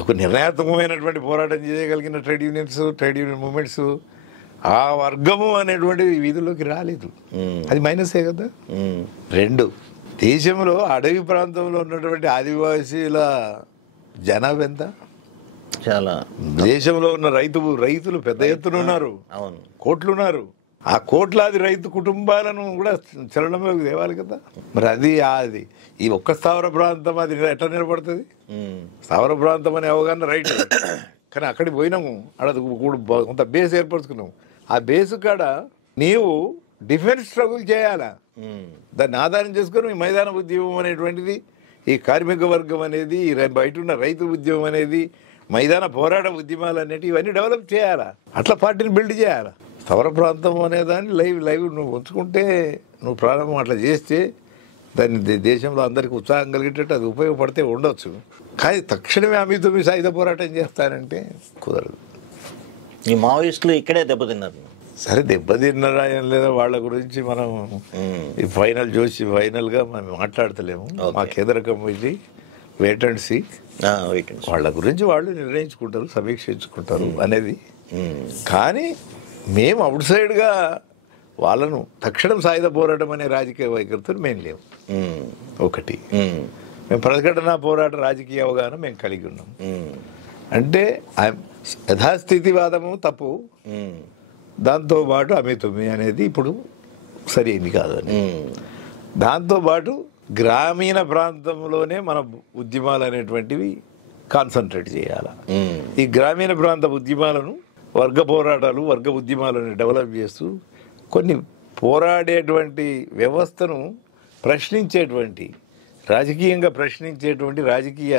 ఒక నిర్ణయాత్మకమైనటువంటి పోరాటం చేయగలిగిన trade unions, trade union movements, ఆ వర్గము అనేటువంటి వీధుల్లోకి రాలేదు. అది మైనసే కదా. 2, దేశంలో అడవి ప్రాంతంలో ఉన్నటువంటి ఆదివాసీల జనాభా ఎంత? చాలా దేశంలో ఉన్న రైతులు పెద్ద ఎత్తున ఉన్నారు, అవును, కోట్లున్నారు. ఆ కోట్లాది రైతు కుటుంబాలను కూడా చలనంలోకి తేవాలి కదా. మరి అది ఈ ఒక్క స్థావర ప్రాంతం అది ఎట్లా నిలబడుతుంది? స్థావర ప్రాంతం అనే అవగాహన రైట్, కానీ అక్కడికి పోయినాము, అక్కడ కొంత బేస్ ఏర్పరచుకున్నాము. ఆ బేసు కాడ నీవు డిఫెన్స్ స్ట్రగుల్ చేయాలా, దాన్ని ఆధారం చేసుకొని ఈ మైదాన ఉద్యమం అనేటువంటిది, ఈ కార్మిక వర్గం అనేది, బయట ఉన్న రైతు ఉద్యమం అనేది, మైదాన పోరాట ఉద్యమాలు అనేవి ఇవన్నీ డెవలప్ చేయాలా, అట్లా పార్టీని బిల్డ్ చేయాలా. స్థవర ప్రాంతం అనేదాన్ని లైవ్ నువ్వు ఉంచుకుంటే, నువ్వు ప్రారంభం అట్లా చేస్తే దాన్ని దేశంలో అందరికీ ఉత్సాహం కలిగేటట్టు అది ఉపయోగపడితే ఉండొచ్చు. కానీ తక్షణమే అమితమి సాయుధ పోరాటం చేస్తానంటే కుదరదు. ఈ మావోయిస్టులు ఇక్కడే దెబ్బతిన్నారు. సరే దెబ్బతిన్నారా ఏం లేదా వాళ్ళ గురించి మనం ఈ ఫైనల్గా మనం మాట్లాడతలేము. మా కేంద్ర కమిటీ వెయిట్ అండ్ సీ, వాళ్ళ గురించి వాళ్ళు నిర్ణయించుకుంటారు, సమీక్షించుకుంటారు అనేది. కానీ మేము అవుట్ సైడ్గా వాళ్ళను తక్షణం సాయుధ పోరాటం అనే రాజకీయ వైఖరితో మేము లేవు. ఒకటి, మేము ప్రతిఘటన పోరాట రాజకీయ అవగాహన మేము కలిగి ఉన్నాం. అంటే యథాస్థితివాదము తప్పు, దాంతోపాటు అమితుమి అనేది ఇప్పుడు సరైంది కాదు అని, దాంతోపాటు గ్రామీణ ప్రాంతంలోనే మన ఉద్యమాలు అనేటువంటివి కాన్సన్ట్రేట్ చేయాలి. ఈ గ్రామీణ ప్రాంత ఉద్యమాలను వర్గ పోరాటాలు, వర్గ ఉద్యమాలను డెవలప్ చేస్తూ కొన్ని పోరాడేటువంటి వ్యవస్థను ప్రశ్నించేటువంటి, రాజకీయంగా ప్రశ్నించేటువంటి రాజకీయ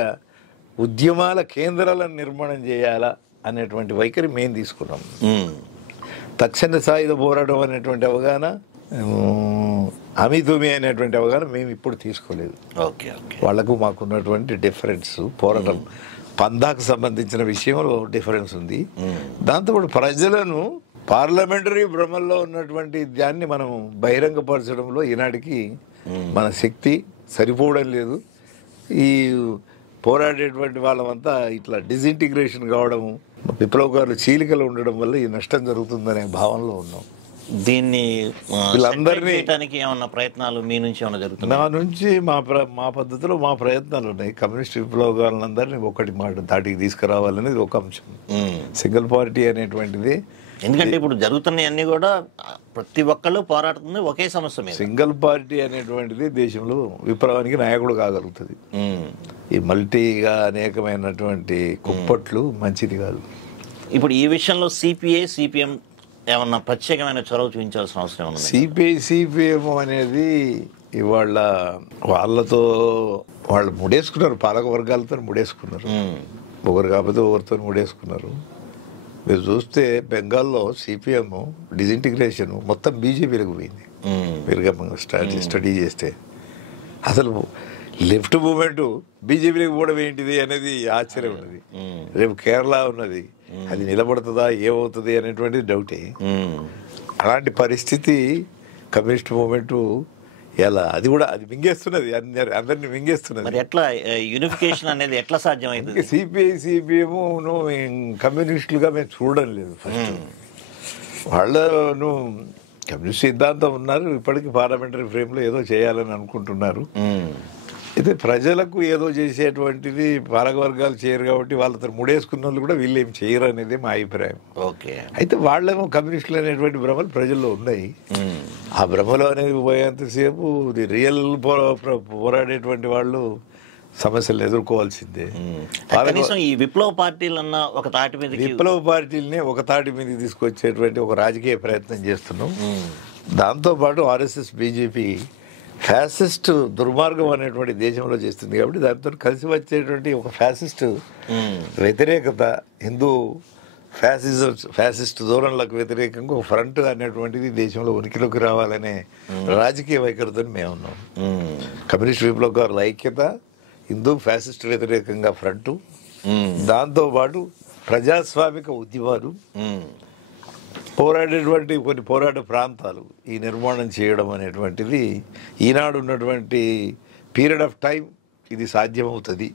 ఉద్యమాల కేంద్రాలను నిర్మాణం చేయాలా అనేటువంటి వైఖరి మేము తీసుకున్నాం. తక్షణ సాయుధ పోరాటం అనేటువంటి అవగాహన, అమితుమి అనేటువంటి అవగాహన మేము ఇప్పుడు తీసుకోలేదు. వాళ్లకు మాకున్నటువంటి డిఫరెన్స్, పోరాటం పందాకు సంబంధించిన విషయంలో డిఫరెన్స్ ఉంది. దాంతోపాటు ప్రజలను పార్లమెంటరీ భ్రమల్లో ఉన్నటువంటి దాన్ని మనం బహిరంగపరచడంలో ఈనాటికి మన శక్తి సరిపోవడం లేదు. ఈ పోరాడేటువంటి వాళ్ళమంతా ఇట్లా డిజింటిగ్రేషన్ కావడము, విప్లవకారులు చీలికలు ఉండడం వల్ల ఈ నష్టం జరుగుతుందనే భావనలో ఉన్నాం. దీన్ని వీళ్ళందరినీ ఏమన్నా ప్రయత్నాలు మీ నుంచి ఏమన్నా జరుగుతుంది? నా నుంచి మా పద్ధతిలో మా ప్రయత్నాలు ఉన్నాయి. కమ్యూనిస్ట్ విప్లవకారులందరినీ ఒకటి మాట దాటికి తీసుకురావాలనేది ఒక అంశం. సింగిల్ పార్టీ అనేటువంటిది, ఎందుకంటే ఇప్పుడు జరుగుతున్నవన్నీ కూడా ప్రతి ఒక్కళ్ళు పోరాడుతుంది ఒకే సమస్య మీద. సింగిల్ పార్టీ అనేటువంటిది దేశంలో విప్లవానికి నాయకుడు కాగలుగుతుంది. ఈ మల్టీగా అనేకమైనటువంటి కుప్పట్లు మంచిది కాదు. ఇప్పుడు ఈ విషయంలో సిపిఐ, సిపిఎం ఏమన్నా ప్రత్యేకమైన చొరవ చూపించాల్సిన అవసరం ఉంది? సిపిఐ, సిపిఎం అనేది ఇవాళ వాళ్ళతో వాళ్ళు ముడేసుకున్నారు, పాలక వర్గాలతో ముడేసుకున్నారు, ఒకరు కాకపోతే ఒకరితో ముడేసుకున్నారు. మీరు చూస్తే బెంగాల్లో సిపిఎం డిజింటిగ్రేషన్ మొత్తం బీజేపీలకు పోయింది. మీరు స్టడీ చేస్తే అసలు లెఫ్ట్ మూమెంట్ బీజేపీలకు పోవడం ఏంటిది అనేది ఆశ్చర్యం ఉన్నది. రేపు కేరళ ఉన్నది, అది నిలబడుతుందా ఏమవుతుంది అనేటువంటిది డౌటే. అలాంటి పరిస్థితి కమ్యూనిస్ట్ మూమెంట్ ఎలా అది కూడా అది మింగేస్తున్నది, అందరినీ మింగేస్తున్నది. మరి ఎట్లా యూనిఫికేషన్ అనేది ఎట్లా సాధ్యమైంది? సిపిఐ, సిపిఎం కమ్యూనిస్టులుగా మేము చూడడం లేదు. ఫస్ట్ వాళ్ళను కమ్యూనిస్ట్ సిద్ధాంతం ఉన్నారు, ఇప్పటికీ పార్లమెంటరీ ఫ్రేమ్లో ఏదో చేయాలని అనుకుంటున్నారు. అయితే ప్రజలకు ఏదో చేసేటువంటిది పాలక వర్గాలు చేయరు కాబట్టి వాళ్ళతో ముడేసుకున్న వాళ్ళు కూడా వీళ్ళు ఏం చేయరు అనేది మా అభిప్రాయం. అయితే వాళ్ళేమో కమ్యూనిస్టులు అనేటువంటి భ్రమలు ప్రజల్లో ఉన్నాయి. ఆ భ్రమలు అనేది పోయేంతసేపు రియల్ పోరాడేటువంటి వాళ్ళు సమస్యలు ఎదుర్కోవాల్సిందే. ఈ విప్లవ పార్టీలన్నా ఒక తాటి మీద, విప్లవ పార్టీలనే ఒక తాటి మీద తీసుకొచ్చేటువంటి ఒక రాజకీయ ప్రయత్నం చేస్తున్నాం. దాంతోపాటు ఆర్ఎస్ఎస్, బీజేపీ ఫ్యాసిస్ట్ దుర్మార్గం అనేటువంటి దేశంలో చేస్తుంది కాబట్టి దాంతో కలిసి వచ్చేటువంటి ఒక ఫ్యాసిస్ట్ వ్యతిరేకత, హిందూ ఫ్యాసిస్ట్ ధోరణులకు వ్యతిరేకంగా ఒక ఫ్రంట్ అనేటువంటిది దేశంలో ఉనికిలోకి రావాలనే రాజకీయ వైఖరితో మేము ఉన్నాం. కమ్యూనిస్ట్ విప్లవకారుల ఐక్యత, హిందూ ఫ్యాసిస్ట్ వ్యతిరేకంగా ఫ్రంట్, దాంతోపాటు ప్రజాస్వామిక ఉద్యమాలు, పోరాడేటువంటి కొన్ని పోరాట ప్రాంతాలు ఈ నిర్మాణం చేయడం అనేటువంటిది ఈనాడు ఉన్నటువంటి పీరియడ్ ఆఫ్ టైం ఇది సాధ్యమవుతుంది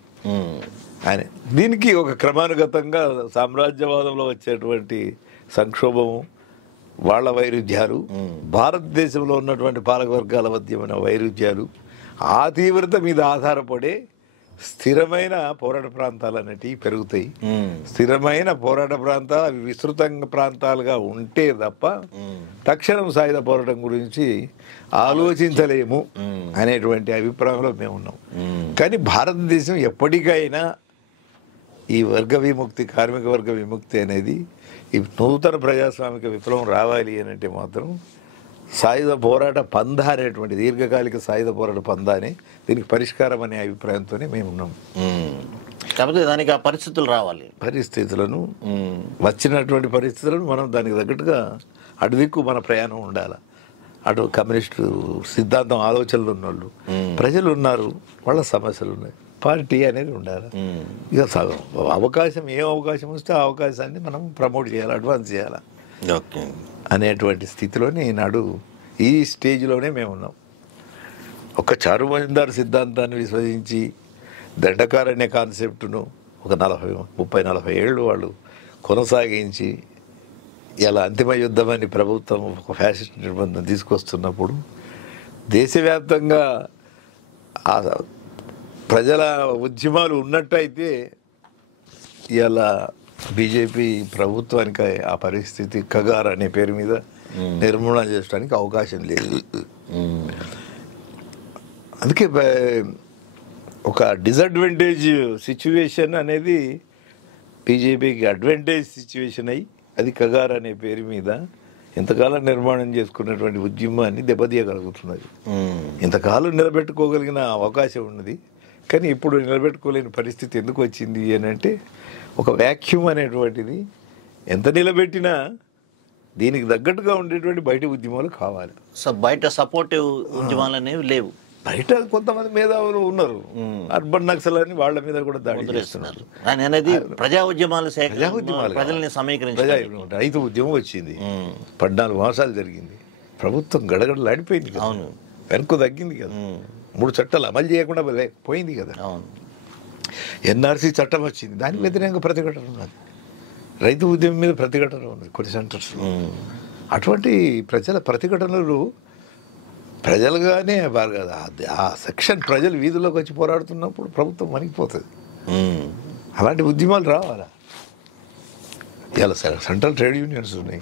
అని. దీనికి ఒక క్రమానుగతంగా సామ్రాజ్యవాదంలో వచ్చేటువంటి సంక్షోభము, వాళ్ళ వైరుధ్యాలు, భారతదేశంలో ఉన్నటువంటి పాలకవర్గాల మధ్య వైరుధ్యాలు, ఆ తీవ్రత మీద ఆధారపడే స్థిరమైన పోరాట ప్రాంతాలు అనేటివి పెరుగుతాయి. స్థిరమైన పోరాట ప్రాంతాలు అవి విస్తృతంగా ప్రాంతాలుగా ఉంటే తప్ప తక్షణం సాయుధ పోరాటం గురించి ఆలోచించలేము అనేటువంటి అభిప్రాయంలో మేము ఉన్నాం. కానీ భారతదేశం ఎప్పటికైనా ఈ వర్గ విముక్తి, కార్మిక వర్గ విముక్తి అనేది, ఈ నూతన ప్రజాస్వామిక విప్లవం రావాలి అని అంటే మాత్రం సాయుధ పోరాట పందా అనేటువంటి దీర్ఘకాలిక సాయుధ పోరాట పందానే దీనికి పరిష్కారం అనే అభిప్రాయంతోనే మేము ఉన్నాం. కాకపోతే దానికి ఆ పరిస్థితులు రావాలి. పరిస్థితులను వచ్చినటువంటి పరిస్థితులను మనం దానికి తగ్గట్టుగా అటు దిక్కు మన ప్రయాణం ఉండాలి. అటు కమ్యూనిస్టు సిద్ధాంతం ఆలోచనలు ఉన్నోళ్ళు ప్రజలు ఉన్నారు, వాళ్ళ సమస్యలు ఉన్నాయి, పార్టీ అనేది ఉండాలి. ఇక అవకాశం ఏ అవకాశం వస్తే ఆ అవకాశాన్ని మనం ప్రమోట్ చేయాలి, అడ్వాన్స్ చేయాలి అనేటువంటి స్థితిలోనే ఈనాడు ఈ స్టేజ్లోనే మేము ఉన్నాం. ఒక చారు మజుందార్ సిద్ధాంతాన్ని విశ్వసించి దండకారణ్య కాన్సెప్ట్ను ఒక 30-40 ఏళ్ళు వాళ్ళు కొనసాగించి ఇలా అంతిమ యుద్ధమని ప్రభుత్వం ఒక ఫ్యాసిస్ట్ నిర్బంధం తీసుకొస్తున్నప్పుడు దేశవ్యాప్తంగా ప్రజల ఉద్యమాలు ఉన్నట్టయితే ఇలా బీజేపీ ప్రభుత్వానికి ఆ పరిస్థితి కగార్ అనే పేరు మీద నిర్మూలన చేయడానికి అవకాశం లేదు. అందుకే ఒక డిసడ్వాంటేజ్ సిచ్యువేషన్ అనేది బీజేపీకి అడ్వాంటేజ్ సిచ్యువేషన్ అయ్యి అది కగార్ అనే పేరు మీద ఇంతకాలం నిర్మాణం చేసుకున్నటువంటి ఉద్యమాన్ని దెబ్బతీయగలుగుతున్నది. ఇంతకాలం నిలబెట్టుకోగలిగిన అవకాశం ఉన్నది, కానీ ఇప్పుడు నిలబెట్టుకోలేని పరిస్థితి ఎందుకు వచ్చింది అని అంటే ఒక వ్యాక్యూమ్ అనేటువంటిది ఎంత నిలబెట్టినా దీనికి తగ్గట్టుగా ఉండేటువంటి బయట ఉద్యమాలు కావాలి. సో బయట సపోర్టివ్ ఉద్యమాలు అనేవి లేవు. బయట కొంతమంది మేధావులు ఉన్నారు, అర్బన్ నక్సల్ అని వాళ్ళ మీద కూడా దాడి చేస్తున్నారు. అనేది ప్రజా ఉద్యమాలు, ప్రజల్ని సమీకరించి రైతు ఉద్యమం వచ్చింది, 14 మాసాలు జరిగింది, ప్రభుత్వం గడగడలాడిపోయింది కదా, వెనక్కు తగ్గింది కదా, 3 చట్టాలు అమలు చేయకుండా పోయింది కదా, ఎన్ఆర్సీ చట్టం వచ్చింది, దానికి వ్యతిరేకంగా ప్రతిఘటన ఉన్నది, రైతు ఉద్యమం మీద ప్రతిఘటన ఉన్నది కొన్ని సెంటర్స్. అటువంటి ప్రజల ప్రతిఘటనలు ప్రజలుగానే బాగా ఆ సెక్షన్ ప్రజలు వీధుల్లోకి వచ్చి పోరాడుతున్నప్పుడు ప్రభుత్వం వణికిపోతుంది. అలాంటి ఉద్యమాలు రావాలా? ఇలా సెంట్రల్ ట్రేడ్ యూనియన్స్ ఉన్నాయి,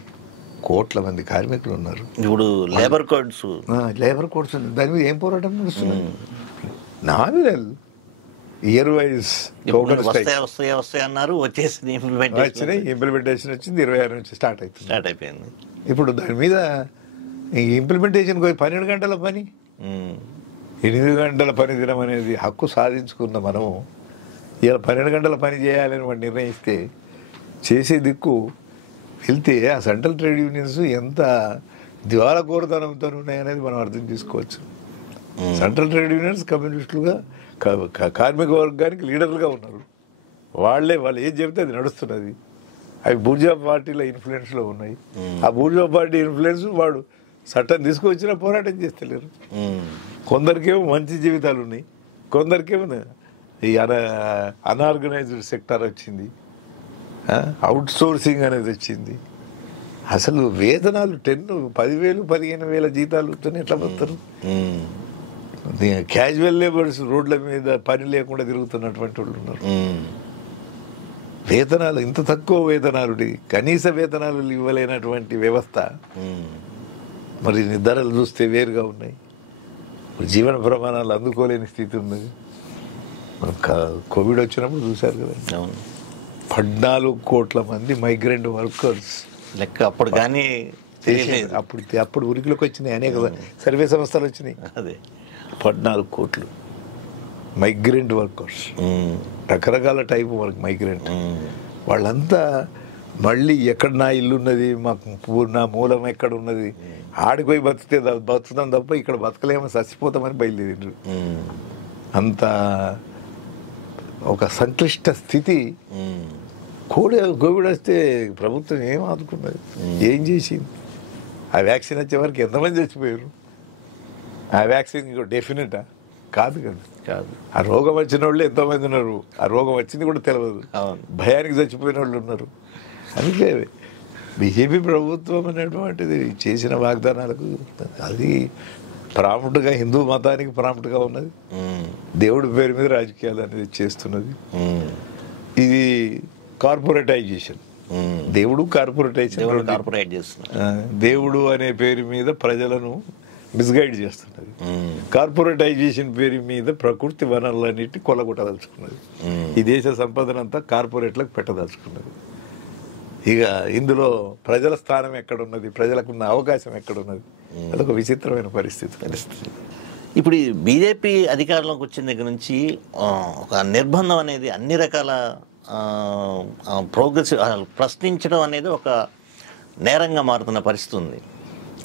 కోట్ల మంది కార్మికులు ఉన్నారు, ఇప్పుడు లేబర్ కోడ్స్ ఉన్నాయి, దాని మీద ఏం పోరాటం నడుస్తున్నాయి? నామినల్ ఇయర్ వైజ్ వస్తాయి అన్నారు, వచ్చేసింది, ఇంప్లిమెంటేషన్ వచ్చింది, 26 నుంచి స్టార్ట్ అయిపోయింది. ఇప్పుడు దాని మీద ఇంప్లిమెంటేషన్ 12 గంటల పని, 8 గంటల పని దినం అనేది హక్కు సాధించుకున్న మనము ఇలా 12 గంటల పని చేయాలని వాడు నిర్ణయిస్తే చేసే దిక్కు వెళ్తే ఆ సెంట్రల్ ట్రేడ్ యూనియన్స్ ఎంత దివాలా కోరుతనంతో ఉన్నాయనేది మనం అర్థం చేసుకోవచ్చు. సెంట్రల్ ట్రేడ్ యూనియన్స్ కమ్యూనిస్టులుగా కార్మిక వర్గానికి లీడర్లుగా ఉన్నారు, వాళ్ళు ఏం చెబితే అది నడుస్తున్నది. అవి బూర్జా పార్టీల ఇన్ఫ్లుయెన్స్లో ఉన్నాయి. ఆ బూర్జా పార్టీ ఇన్ఫ్లుయెన్స్ వాడు చట్టం తీసుకొచ్చినా పోరాటం చేస్తలేరు. కొందరికేమో మంచి జీవితాలు ఉన్నాయి, కొందరికేమో ఈ అన్ఆర్గనైజ్డ్ సెక్టర్ వచ్చింది, అవుట్ సోర్సింగ్ అనేది వచ్చింది. అసలు వేతనాలు 10,000 15,000 జీతాలతో ఎట్లా బతారు? క్యాజువల్ లేబర్స్ రోడ్ల మీద పని లేకుండా తిరుగుతున్నటువంటి వాళ్ళు ఉన్నారు. వేతనాలు ఇంత తక్కువ వేతనాలు, కనీస వేతనాలు ఇవ్వలేనటువంటి వ్యవస్థ, మరి ధరలు చూస్తే వేరుగా ఉన్నాయి, జీవన ప్రమాణాలు అందుకోలేని స్థితి ఉన్నది. మనం కోవిడ్ వచ్చినప్పుడు చూశారు కదా, 14 కోట్ల మంది మైగ్రెంట్ వర్కర్స్ లెక్క అప్పుడు కానీ అప్పుడు ఉనికిలోకి వచ్చినాయి, అనేక సర్వే సంస్థలు వచ్చినాయి. అదే 14 కోట్లు మైగ్రెంట్ వర్కర్స్, రకరకాల టైపు వర్క్ మైగ్రెంట్. వాళ్ళంతా మళ్ళీ ఎక్కడ నా ఇల్లు ఉన్నది, మాకు నా మూలం ఎక్కడ ఉన్నది, ఆడిపోయి బతికితే బతుకుతాం తప్ప ఇక్కడ బతకలేమో చచ్చిపోతామని బయలుదేరిండ్రు. అంత ఒక సంక్లిష్ట స్థితి. కోవిడ్ వస్తే ప్రభుత్వం ఏం ఆదుకున్నది, ఏం చేసింది? ఆ వ్యాక్సిన్ వచ్చే వరకు ఎంతమంది చచ్చిపోయారు? ఆ వ్యాక్సిన్ ఇంకో డెఫినెటా? కాదు కదా, కాదు. ఆ రోగం వచ్చిన వాళ్ళు ఎంతోమంది ఉన్నారు, ఆ రోగం వచ్చింది కూడా తెలియదు, భయానికి చచ్చిపోయిన వాళ్ళు ఉన్నారు. అందుకే బీజేపీ ప్రభుత్వం అనేటువంటిది చేసిన వాగ్దానాలకు అది ప్రాముఖ్యంగా హిందూ మతానికి ప్రాముఖ్యంగా ఉన్నది, దేవుడి పేరు మీద రాజకీయాలు అనేది చేస్తున్నది. ఇది కార్పొరేటైజేషన్. దేవుడు కార్పొరేట్ చేస్తున్నారు. దేవుడు అనే పేరు మీద ప్రజలను మిస్గైడ్ చేస్తున్నది. కార్పొరేటైజేషన్ పేరు మీద ప్రకృతి వనరులన్నిటి కొల్లగొట్టదలుచుకున్నది. ఈ దేశ సంపదనంతా కార్పొరేట్లకు పెట్టదలుచుకున్నది. ఇక ఇందులో ప్రజల స్థానం ఎక్కడున్నది, ప్రజలకున్న అవకాశం ఎక్కడున్నది, అదొక విచిత్రమైన పరిస్థితి. ఇప్పుడు ఈ బీజేపీ అధికారంలోకి వచ్చిన దగ్గర నుంచి ఒక నిర్బంధం అనేది అన్ని రకాల ప్రోగ్రెసివ్ ప్రశ్నించడం అనేది ఒక నేరంగా మారుతున్న పరిస్థితి ఉంది.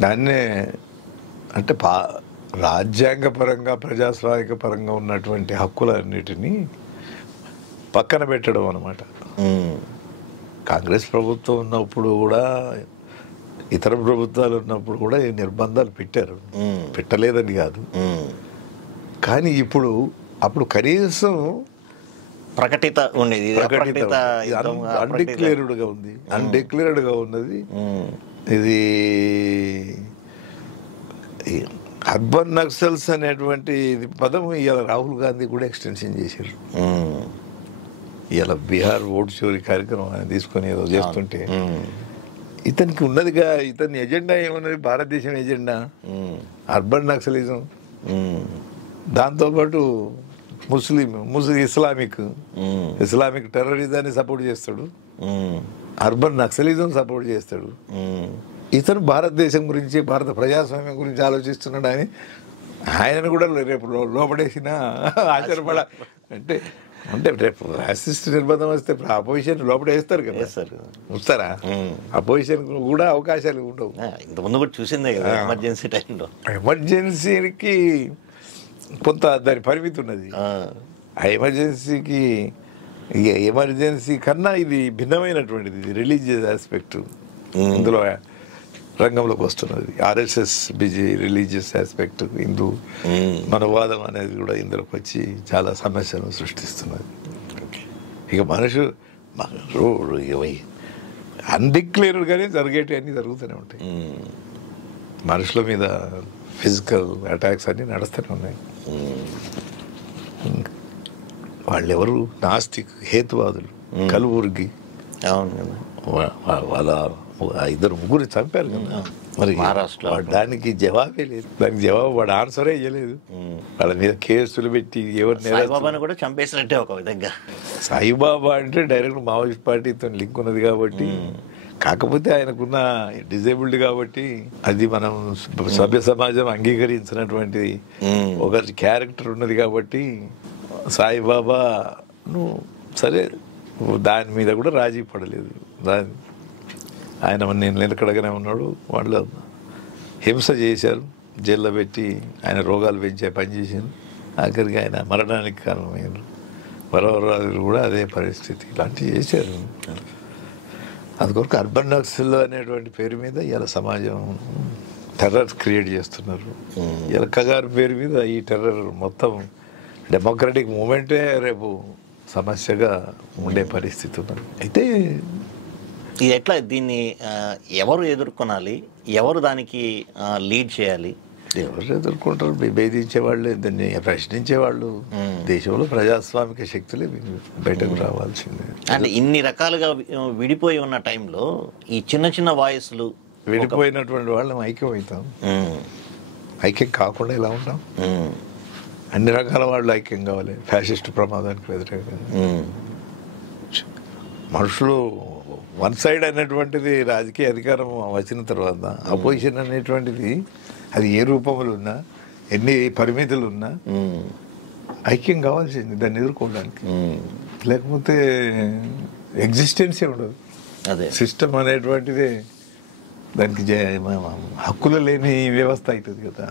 దాన్నే అంటే రాజ్యాంగ పరంగా ప్రజాస్వామిక పరంగా ఉన్నటువంటి హక్కులన్నిటినీ పక్కన పెట్టడం అన్నమాట. కాంగ్రెస్ ప్రభుత్వం ఉన్నప్పుడు కూడా, ఇతర ప్రభుత్వాలు ఉన్నప్పుడు కూడా ఈ నిర్బంధాలు పెట్టారు, పెట్టలేదని కాదు. కానీ అప్పుడు కనీసం ప్రకటిత ఉండేది, అన్డిక్లేర్డ్గా ఉంది, అన్డిక్లేర్డ్గా ఉన్నది. ఇది అర్బన్ నక్సల్స్ అనేటువంటి పదం ఇవాళ రాహుల్ గాంధీ కూడా ఎక్స్టెన్షన్ చేశారు. ఇవాళ బీహార్ ఓటు చోరీ కార్యక్రమం ఆయన తీసుకొని ఏదో చేస్తుంటే ఇతనికి ఉన్నదిగా, ఇతని ఎజెండా ఏమన్నది భారతదేశం ఎజెండా అర్బన్ నక్సలిజం, దాంతోపాటు ఇస్లామిక్ టెర్రరిజాన్ని సపోర్ట్ చేస్తాడు, అర్బన్ నక్సలిజం సపోర్ట్ చేస్తాడు. ఇతను భారతదేశం గురించి, భారత ప్రజాస్వామ్యం గురించి ఆలోచిస్తున్నాడు అని ఆయనను కూడా రేపు లోపడేసిన ఆశ్చర్యపడ అంటే రేపు రాసిస్ట్ నిర్బంధం వస్తే అపోజిషన్ లోపడేస్తారు కదా, వస్తారా? అపోజిషన్ కూడా అవకాశాలు ఉండవు. ఇంతకుముందు కూడా చూసిందే కదా ఎమర్జెన్సీ టైంలో. ఎమర్జెన్సీకి కొంత దాని పరిమితి ఉన్నది. ఆ ఎమర్జెన్సీ కన్నా ఇది భిన్నమైనటువంటిది, ఇది రిలీజియస్ ఆస్పెక్ట్ ఇందులో రంగంలోకి వస్తున్నది. ఆర్ఎస్ఎస్ రిలీజియస్ ఆస్పెక్ట్, హిందూ మనోవాదం అనేది కూడా ఇందులోకి వచ్చి చాలా సమస్యలను సృష్టిస్తున్నది. ఇక మనుషులు అన్డిక్లేర్డ్గానే జరిగేటివన్నీ జరుగుతూనే ఉంటాయి. మనుషుల మీద ఫిజికల్ అటాక్స్ అన్నీ నడుస్తూనే ఉన్నాయి. వాళ్ళెవరు నాస్తిక్ హేతువాదులు, కలువుర్గి వాళ్ళ 2-3 చంపారు కదా. మరి మహారాష్ట్ర దానికి జవాబే లేదు, దానికి జవాబు వాడు ఆన్సరే ఇవ్వలేదు. వాళ్ళ మీద కేసులు పెట్టి సాయిబాబాను కూడా చంపేసినట్టే ఒక విధంగా. సాయిబాబా అంటే డైరెక్ట్ మావోయిస్ట్ పార్టీతో లింక్ ఉన్నది కాబట్టి, కాకపోతే ఆయనకున్న డిజేబుల్డ్ కాబట్టి అది మనం సభ్య సమాజం అంగీకరించినటువంటి ఒక క్యారెక్టర్ ఉన్నది కాబట్టి సాయిబాబాను సరే దాని మీద కూడా రాజీ పడలేదు. ఆయన నేను నిలకడగానే ఉన్నాడు. వాళ్ళు హింస చేశారు, జైల్లో పెట్టి ఆయన రోగాలు పెంచే పనిచేసారు. ఆఖరికి ఆయన మరణానికి కారణమయ్యారు. వరవరాజులు కూడా అదే పరిస్థితి, ఇలాంటివి చేశారు. అందుకొరకు అర్బన్ నక్సల్ అనేటువంటి పేరు మీద ఇలా సమాజం టెర్రర్ క్రియేట్ చేస్తున్నారు. ఇలా కగారు పేరు మీద ఈ టెర్రర్ మొత్తం డెమోక్రటిక్ మూమెంటే రేపు సమస్యగా ఉండే పరిస్థితి ఉన్నది. అయితే ఇది ఎట్లా, దీన్ని ఎవరు ఎదుర్కొనాలి, ఎవరు దానికి లీడ్ చేయాలి? ఎవరు ఎదుర్కొంటారు? భేదించేవాళ్ళు, దాన్ని ప్రశ్నించేవాళ్ళు. దేశంలో ప్రజాస్వామిక శక్తులే బయటకు రావాల్సిందే. అంటే ఇన్ని రకాలుగా విడిపోయి ఉన్న టైంలో ఈ చిన్న చిన్న వాయిస్లు, విడిపోయినటువంటి వాళ్ళం ఐక్యం అవుతాం. ఐక్యం కాకుండా ఎలా ఉంటాం? అన్ని రకాల వాళ్ళు ఐక్యం కావాలి. ఫ్యాసిస్ట్ ప్రమాదానికి వ్యతిరేకంగా మనుషులు వన్ సైడ్ అనేటువంటిది రాజకీయ అధికారం వచ్చిన తర్వాత అపోజిషన్ అనేటువంటిది అది ఏ రూపంలో ఉన్నా, ఎన్ని పరిమితులు ఉన్నా ఐక్యం కావాల్సింది దాన్ని ఎదుర్కోవడానికి. లేకపోతే ఎగ్జిస్టెన్సే ఉండదు. అదే సిస్టమ్ అనేటువంటిది దానికి హక్కులు లేని వ్యవస్థ అవుతుంది కదా,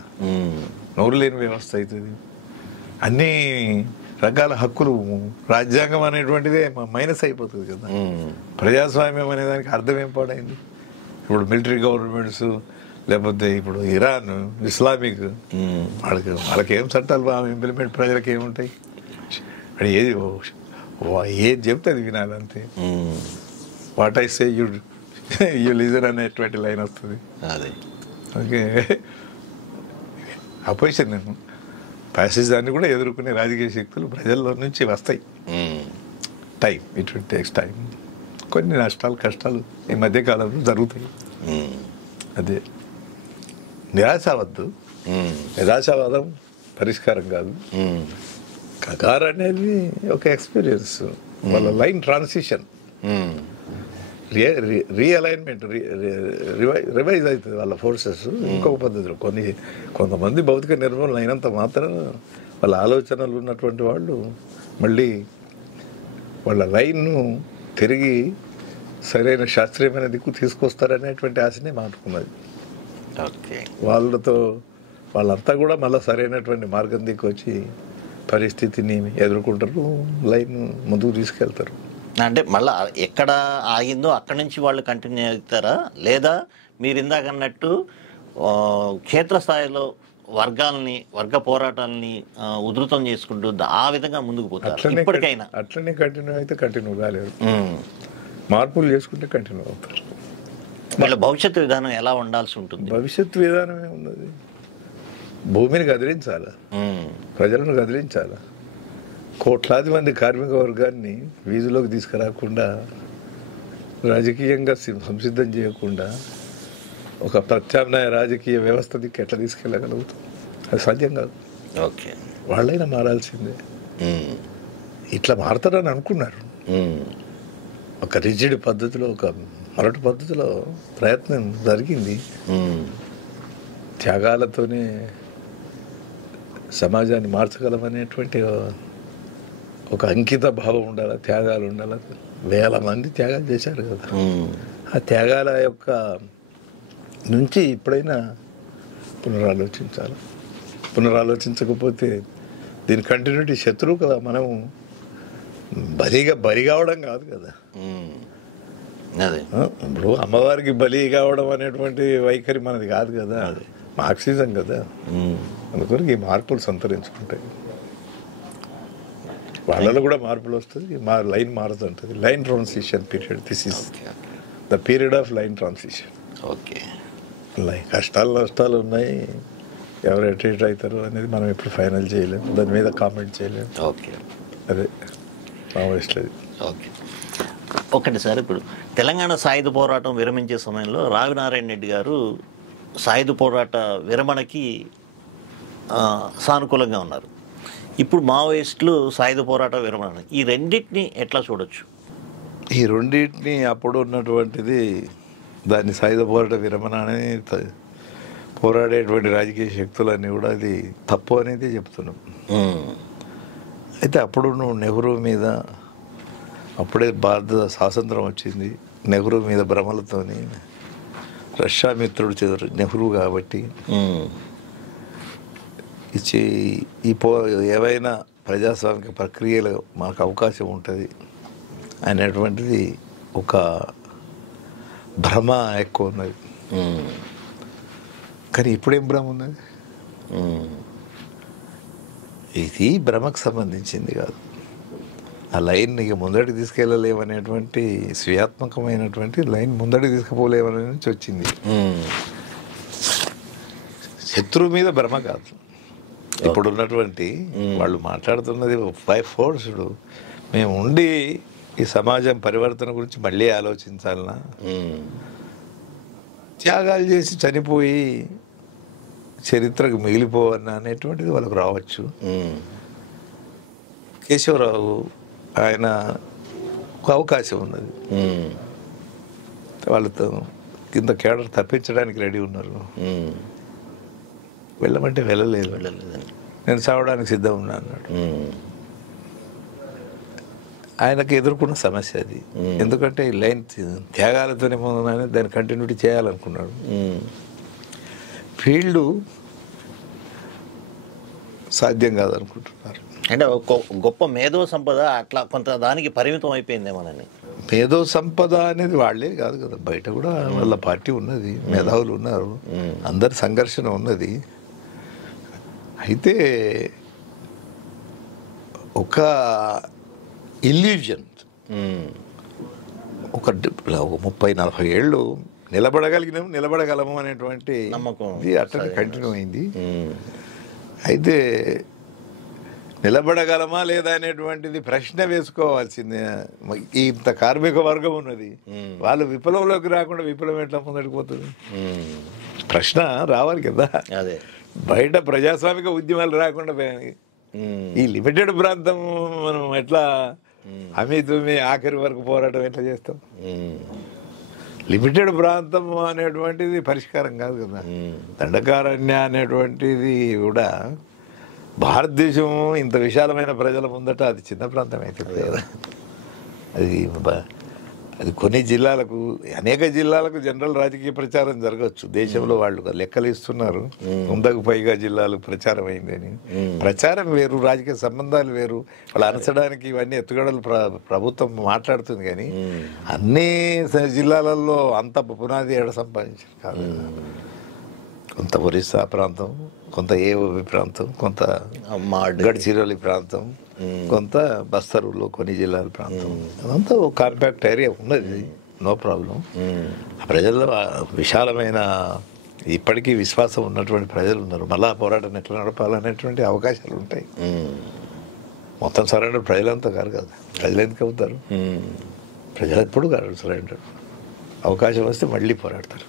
నోరు లేని వ్యవస్థ అవుతుంది. అన్ని రకాల హక్కులు, రాజ్యాంగం అనేటువంటిదే మైనస్ అయిపోతుంది కదా. ప్రజాస్వామ్యం అనే దానికి అర్థం ఏం పాడైంది? ఇప్పుడు మిలిటరీ గవర్నమెంట్స్, లేకపోతే ఇప్పుడు ఇరాన్ ఇస్లామిక్, వాళ్ళకి ఏం చట్టాలు ఇంప్లిమెంట్, ప్రజలకు ఏముంటాయి? ఏది చెప్తే అది వినాలి అంతే. What I say you listen అనేటువంటి లైన్ వస్తుంది. అదే ఓకే, అపోజిషన్ ఫ్యాసిజాన్ని కూడా ఎదుర్కొనే రాజకీయ శక్తులు ప్రజల్లో నుంచి వస్తాయి. Time, it will takes time. కొన్ని నష్టాలు కష్టాలు ఈ మధ్యకాలంలో జరుగుతాయి. అదే నిరాశ అవద్దు, నిరాశావాదం పరిష్కారం కాదు. కగార్ అనేది ఒక ఎక్స్పీరియన్స్, వాళ్ళ లైన్ ట్రాన్సిషన్, రీఅలైన్మెంట్, రివైజ్ అవుతుంది వాళ్ళ ఫోర్సెస్ ఇంకొక పద్ధతిలో. కొంతమంది భౌతిక నిర్మూలన అయినంత మాత్రం వాళ్ళ ఆలోచనలు ఉన్నటువంటి వాళ్ళు మళ్ళీ వాళ్ళ లైన్ను తిరిగి సరైన శాస్త్రీయమైన దిక్కు తీసుకొస్తారనేటువంటి ఆశనే మానుకున్నది. వాళ్ళంతా కూడా మళ్ళీ సరైనటువంటి మార్గం దిక్కు వచ్చి పరిస్థితిని ఎదుర్కొంటారు, లైన్ ముందుకు తీసుకెళ్తారు. అంటే మళ్ళీ ఎక్కడ ఆగిందో అక్కడి నుంచి వాళ్ళు కంటిన్యూ అవుతారా, లేదా మీరు ఇందాక అన్నట్టు క్షేత్రస్థాయిలో వర్గ పోరాటాలని ఉధృతం చేసుకుంటూ ఆ విధంగా ముందుకు పోతారు? ఇప్పటికైనా అట్లనే కంటిన్యూ అయితే కంటిన్యూ కాలేదు, మార్పులు చేసుకుంటే కంటిన్యూ అవుతారు. వీళ్ళ భవిష్యత్తు విధానం ఎలా ఉండాల్సి ఉంటుంది? భవిష్యత్తు విధానమే ఉన్నది, భూమిని కదిలించాలా, ప్రజలను కదిలించాలా, కోట్లాది మంది కార్మిక వర్గాన్ని వీధిలోకి తీసుకురాకుండా, రాజకీయంగా సంసిద్ధం చేయకుండా ఒక ప్రత్యామ్నాయ రాజకీయ వ్యవస్థ దిక్కు ఎట్లా తీసుకెళ్ళగలుగుతాం? అది సాధ్యం కాదు. ఓకే, వాళ్ళైనా మారాల్సిందే. ఇట్లా మారుతారని అనుకున్నారు, ఒక రిజిడ్ పద్ధతిలో, ఒక మొరటి పద్ధతిలో ప్రయత్నం జరిగింది. త్యాగాలతోనే సమాజాన్ని మార్చగలమనేటువంటి ఒక అంకిత భావం ఉండాలి, త్యాగాలు ఉండాలి. వేల మంది త్యాగాలు చేశారు కదా, ఆ త్యాగాల యొక్క నుంచి ఇప్పుడైనా పునరాలోచించకపోతే దీని కంటిన్యూటీ శత్రువు కదా. మనం బలి కావడం కాదు కదా. ఇప్పుడు అమ్మవారికి బలి కావడం అనేటువంటి వైఖరి మనది కాదు కదా, అది మార్క్సిజం కదా. అందుకని ఈ మార్పులు సంతరించుకుంటాయి, వాళ్ళలో కూడా మార్పులు వస్తుంది, లైన్ మారుతుంటుంది. Line transition period, this is the period of line transition. Okay, కష్టాలు నష్టాలు ఉన్నాయి, ఎవరు ఎటు అవుతారు అనేది మనం ఎప్పుడు ఫైనల్ చేయలేము, దాని మీద కామెంట్ చేయలేము. ఓకే, అదే మావోయిస్టులది. ఓకే, ఒకటి సార్, ఇప్పుడు తెలంగాణ సాయుధ పోరాటం విరమించే సమయంలో రావినారాయణ రెడ్డి గారు సాయుధ పోరాట విరమణకి సానుకూలంగా ఉన్నారు. ఇప్పుడు మావోయిస్టులు సాయుధ పోరాట విరమణ, ఈ రెండింటిని ఎట్లా చూడొచ్చు? ఈ రెండింటిని అప్పుడు ఉన్నటువంటిది దాన్ని సాయుధ పోరాట విరమణ అనేది పోరాడేటువంటి రాజకీయ శక్తులన్నీ కూడా అది తప్పు అనేది చెప్తున్నాం. అయితే అప్పుడు నువ్వు నెహ్రూ మీద, అప్పుడే భారత స్వాతంత్రం వచ్చింది, నెహ్రూ మీద భ్రమలతోని, రష్యా మిత్రుడు నెహ్రూ కాబట్టి ఇచ్చి ఏవైనా ప్రజాస్వామిక ప్రక్రియలో మనకు అవకాశం ఉంటుంది అనేటువంటిది ఒక భ్రమ ఎక్కువ ఉన్నది. కానీ ఇప్పుడేం భ్రమ ఉన్నది? ఇది భ్రమకు సంబంధించింది కాదు. ఆ లైన్ ఇక ముందడికి తీసుకెళ్ళలేమనేటువంటి స్వీయాత్మకమైనటువంటి లైన్ ముందడికి తీసుకుపోలేమనే నుంచి వచ్చింది. శత్రువు మీద భ్రమ కాదు. ఇప్పుడు ఉన్నటువంటి వాళ్ళు మాట్లాడుతున్నది బై ఫోర్స్డ్. మేము ఉండి ఈ సమాజం పరివర్తన గురించి మళ్ళీ ఆలోచించాలన్నా, త్యాగాలు చేసి చనిపోయి చరిత్రకు మిగిలిపోవన్నా అనేటువంటిది వాళ్ళకు రావచ్చు. కేశవరావు ఆయన ఒక అవకాశం ఉన్నది, వాళ్ళతో కింద కేడర్ తప్పించడానికి రెడీ ఉన్నారు. వెళ్ళమంటే వెళ్ళలేదు, నేను చావడానికి సిద్ధం ఉన్నా అన్నాడు. ఆయనకు ఎదుర్కొన్న సమస్య అది. ఎందుకంటే ఈ లైన్ త్యాగాలతోనే ముందు దాన్ని కంటిన్యూటీ చేయాలనుకున్నాడు. ఫీల్డ్ సాధ్యం కాదనుకుంటున్నారు. అంటే గొప్ప మేధో సంపద అట్లా కొంత దానికి పరిమితం అయిపోయిందేమోనని. మేధో సంపద అనేది వాళ్ళే కాదు కదా, బయట కూడా వాళ్ళ పార్టీ ఉన్నది, మేధావులు ఉన్నారు, అందరి సంఘర్షణ ఉన్నది. అయితే ఒక ఇల్యూజన్, ఒక 30-40 ఏళ్ళు నిలబడగలము అనేటువంటి నమ్మకం అట్లా కంటిన్యూ అయింది. అయితే నిలబడగలమా లేదా అనేటువంటిది ప్రశ్న వేసుకోవాల్సిందే. ఇంత కార్మిక వర్గం ఉన్నది, వాళ్ళు విప్లవంలోకి రాకుండా విప్లవం ఎట్లా ముందడికి పోతుంది? ప్రశ్న రావాలి కదా. అదే బయట ప్రజాస్వామిక ఉద్యమాలు రాకుండా ఈ లిమిటెడ్ ప్రాంతం మనం ఎట్లా అమితుమి ఆఖరి వరకు పోరాటం ఎట్లా చేస్తాం? లిమిటెడ్ ప్రాంతం అనేటువంటిది పరిష్కారం కాదు కదా. దండకారణ్య అనేటువంటిది కూడా భారతదేశం ఇంత విశాలమైన ప్రజల ముందట అది చిన్న ప్రాంతం అవుతుంది కదా. అది కొన్ని జిల్లాలకు, అనేక జిల్లాలకు జనరల్ రాజకీయ ప్రచారం జరగవచ్చు. దేశంలో వాళ్ళు లెక్కలు ఇస్తున్నారు 100కు పైగా జిల్లాలు ప్రచారం అయిందని. ప్రచారం వేరు, రాజకీయ సంబంధాలు వేరు. వాళ్ళు అనచడానికి ఇవన్నీ ఎత్తుగడలు ప్రభుత్వం మాట్లాడుతుంది, కానీ అన్ని జిల్లాలలో అంత పునాది ఏడ సంపాదించారు కాదు. కొంత ఒరిస్సా ప్రాంతం, కొంత ఏఓబి ప్రాంతం, కొంత గడ్చిరోలి ప్రాంతం, కొంత బస్తరులో కొన్ని జిల్లాల ప్రాంతం, అదంతా ఒక కాంపాక్ట్ ఏరియా ఉన్నది, నో ప్రాబ్లం. ఆ ప్రజల్లో విశాలమైన ఇప్పటికీ విశ్వాసం ఉన్నటువంటి ప్రజలు ఉన్నారు. మళ్ళీ ఆ పోరాటం ఎట్లా నడపాలనేటువంటి అవకాశాలు ఉంటాయి. మొత్తం సరెండర్ ప్రజలంతా కాదు కదా. ప్రజలు ఎందుకు అవుతారు? ప్రజలు ఎప్పుడు కాదు సరెండర్. అవకాశం వస్తే మళ్ళీ పోరాడతారు.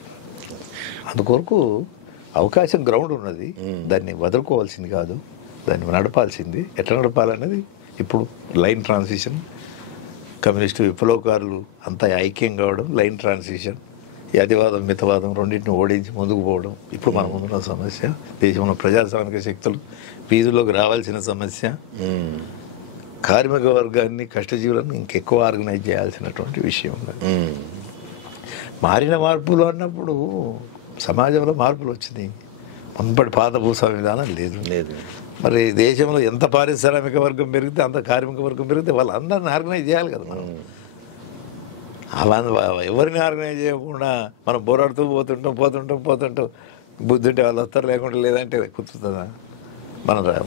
అందుకొరకు అవకాశం గ్రౌండ్ ఉన్నది, దాన్ని వదులుకోవాల్సింది కాదు, దాన్ని నడపాల్సింది. ఎట్లా నడపాలన్నది ఇప్పుడు లైన్ ట్రాన్సిషన్. కమ్యూనిస్టు విప్లవకారులు అంతా ఐక్యం కావడం, లైన్ ట్రాన్సిషన్, ఈ అతివాదం మితవాదం రెండింటిని ఓడించి ముందుకు పోవడం ఇప్పుడు మన ముందున్న సమస్య. దేశంలో ప్రజాస్వామిక శక్తులు వీధుల్లోకి రావాల్సిన సమస్య. కార్మిక వర్గాన్ని, కష్టజీవులను ఇంకెక్కువ ఆర్గనైజ్ చేయాల్సినటువంటి విషయం ఉన్నది. మారిన మార్పులు అన్నప్పుడు సమాజంలో మార్పులు వచ్చినాయి. మునుపటి పాత భూస్వామ్య విధానం లేదు. మరి దేశంలో ఎంత పారిశ్రామిక వర్గం పెరిగితే అంత కార్మిక వర్గం పెరిగితే వాళ్ళందరిని ఆర్గనైజ్ చేయాలి కదా మనం. అలా ఎవరిని ఆర్గనైజ్ చేయకుండా మనం పోరాడుతూ పోతుంటాం. బుద్ధి ఉంటే వాళ్ళు వస్తారు, లేకుంటే లేదంటే కుదురుతుందా?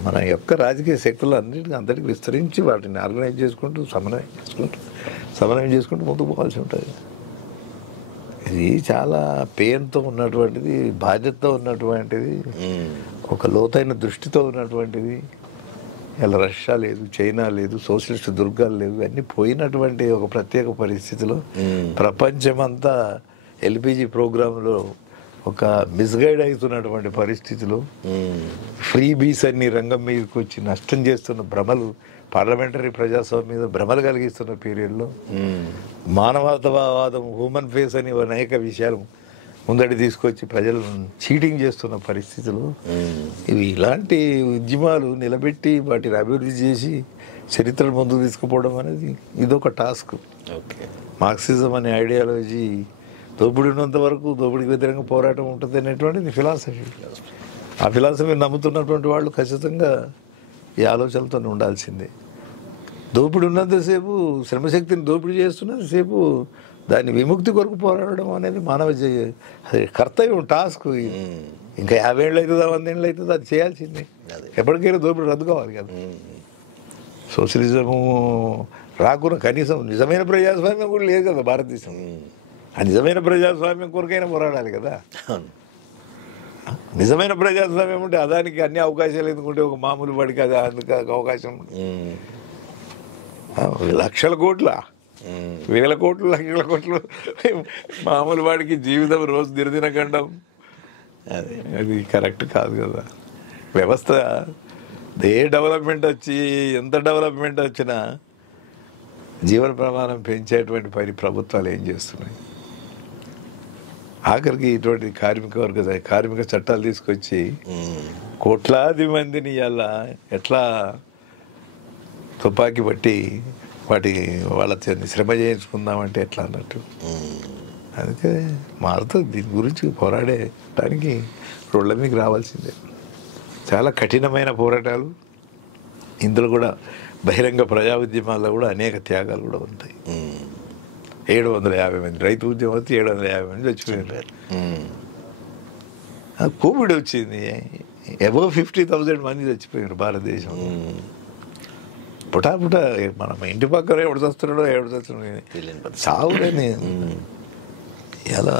మన యొక్క రాజకీయ శక్తులు అందరికీ విస్తరించి వాటిని ఆర్గనైజ్ చేసుకుంటూ సమన్వయం చేసుకుంటూ ముందుకు పోవాల్సి ఉంటుంది. ఇది చాలా పెయిన్తో ఉన్నటువంటిది, బాధ్యతతో ఉన్నటువంటిది, ఒక లోతైన దృష్టితో ఉన్నటువంటిది. ఇలా రష్యా లేదు, చైనా లేదు, సోషలిస్ట్ దుర్గాలు లేవు, అన్నీ పోయినటువంటి ఒక ప్రత్యేక పరిస్థితిలో ప్రపంచమంతా ఎల్పిజి ప్రోగ్రాంలో ఒక మిస్గైడ్ అవుతున్నటువంటి పరిస్థితిలో ఫ్రీ బీస్ అన్ని రంగం మీదకి వచ్చి నష్టం చేస్తున్న భ్రమలు, పార్లమెంటరీ ప్రజాస్వామ్యం మీద భ్రమలు కలిగిస్తున్న పీరియడ్లో మానవతావాదం, హ్యూమన్ ఫేస్ అని అనేక విషయాలు ముందడి తీసుకొచ్చి ప్రజలను చీటింగ్ చేస్తున్న పరిస్థితులు ఇవి. ఇలాంటి ఉద్యమాలు నిలబెట్టి వాటిని అభివృద్ధి చేసి చరిత్రను ముందుకు తీసుకుపోవడం అనేది ఇదొక టాస్క్. మార్క్సిజం అనే ఐడియాలజీ దోపిడీ ఉన్నంత వరకు దోపిడీకి వ్యతిరేకంగా పోరాటం ఉంటుంది అనేటువంటిది ఫిలాసఫీ. ఆ ఫిలాసఫీ నమ్ముతున్నటువంటి వాళ్ళు ఖచ్చితంగా ఈ ఆలోచనలతో ఉండాల్సిందే. దోపిడీ ఉన్నంతసేపు, శ్రమశక్తిని దోపిడీ చేస్తున్నంతసేపు దాన్ని విముక్తి కొరకు పోరాడడం అనేది మానవ కర్తవ్యం, టాస్క్. ఇంకా 50 ఏళ్ళు అవుతుందా, 100 ఏళ్ళు అవుతుందా, అది చేయాల్సిందే. ఎప్పటికైనా దోపిడీ రద్దు కావాలి కదా. సోషలిజము రాకుండా కనీసం నిజమైన ప్రజాస్వామ్యం కూడా లేదు కదా భారతదేశం. ఆ నిజమైన ప్రజాస్వామ్యం కొరకైనా పోరాడాలి కదా. నిజమైన ప్రజాస్వామ్యం ఉంటే అదానికి అన్ని అవకాశాలు ఎందుకుంటే ఒక మామూలు వాడికి అది అందుకు అవకాశం లక్షల కోట్ల, వేల కోట్లు, లక్షల కోట్లు మామూలు వాడికి జీవితం రోజు దినదినగండం, అది కరెక్ట్ కాదు కదా. వ్యవస్థ ఏ డెవలప్మెంట్ వచ్చి ఎంత డెవలప్మెంట్ వచ్చినా జీవన ప్రమాణం పెంచేటువంటి పని ప్రభుత్వాలు ఏం చేస్తున్నాయి? ఆఖరికి ఇటువంటి కార్మిక చట్టాలు తీసుకొచ్చి కోట్లాది మందిని ఇలా ఎట్లా తుపాకీ పట్టి వాళ్ళ శ్రమ చేయించుకుందామంటే ఎట్లా అన్నట్టు. అందుకే మారుతుంది. దీని గురించి పోరాడేటానికి రోడ్ల మీద రావాల్సిందే. చాలా కఠినమైన పోరాటాలు ఇందులో కూడా, బహిరంగ ప్రజా ఉద్యమాల్లో కూడా అనేక త్యాగాలు కూడా ఉంటాయి. 750 మంది రైతు ఉద్యమం వచ్చి 750 మంది చచ్చిపోయినారు. కోవిడ్ వచ్చింది, అబవ్ 50,000 మంది చచ్చిపోయారు భారతదేశంలో. పుటాపుట మనం ఇంటి పక్కన ఎవడు చస్తున్నాడో సాగులని. ఇలా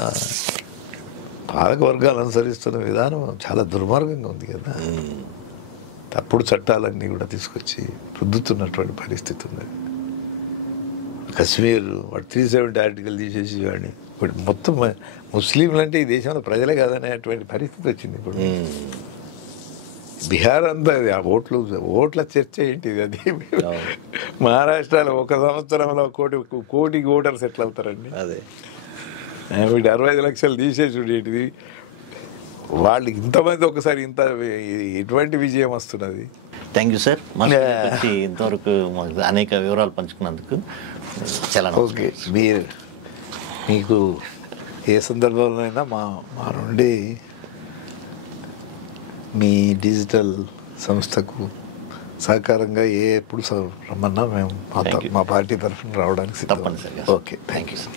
పాలక వర్గాలు అనుసరిస్తున్న విధానం చాలా దుర్మార్గంగా ఉంది కదా. తప్పుడు చట్టాలన్నీ కూడా తీసుకొచ్చి రుద్దుతున్నటువంటి పరిస్థితి ఉన్నది. కశ్మీర్ వాడు 370 ఆర్టికల్ తీసేసి వాడిని ఇప్పుడు మొత్తం ముస్లింలు అంటే ఈ దేశంలో ప్రజలే కాదనేటువంటి పరిస్థితి వచ్చింది. ఇప్పుడు బీహార్ అంతా అది ఆ ఓట్ల చర్చ ఏంటిది అది. మహారాష్ట్రలో ఒక సంవత్సరంలో కోటి ఓటర్స్ ఎట్లా అవుతారండి? అదే వీటి 65 లక్షలు తీసేసి ఏంటిది వాళ్ళకి ఇంతమంది ఒకసారి ఇంత ఎటువంటి విజయం వస్తున్నది. థ్యాంక్ యూ సార్, వచ్చి ఇంతవరకు అనేక వివరాలు పంచుకున్నందుకు చాలా ఓకే. మీకు ఏ సందర్భంలోనైనా మా నుండి మీ డిజిటల్ సంస్థకు సహకారంగా ఎప్పుడు రమ్మన్నా మేము మా పార్టీ తరఫున రావడానికి తప్పనిసరిగా. Okay, thank you sir.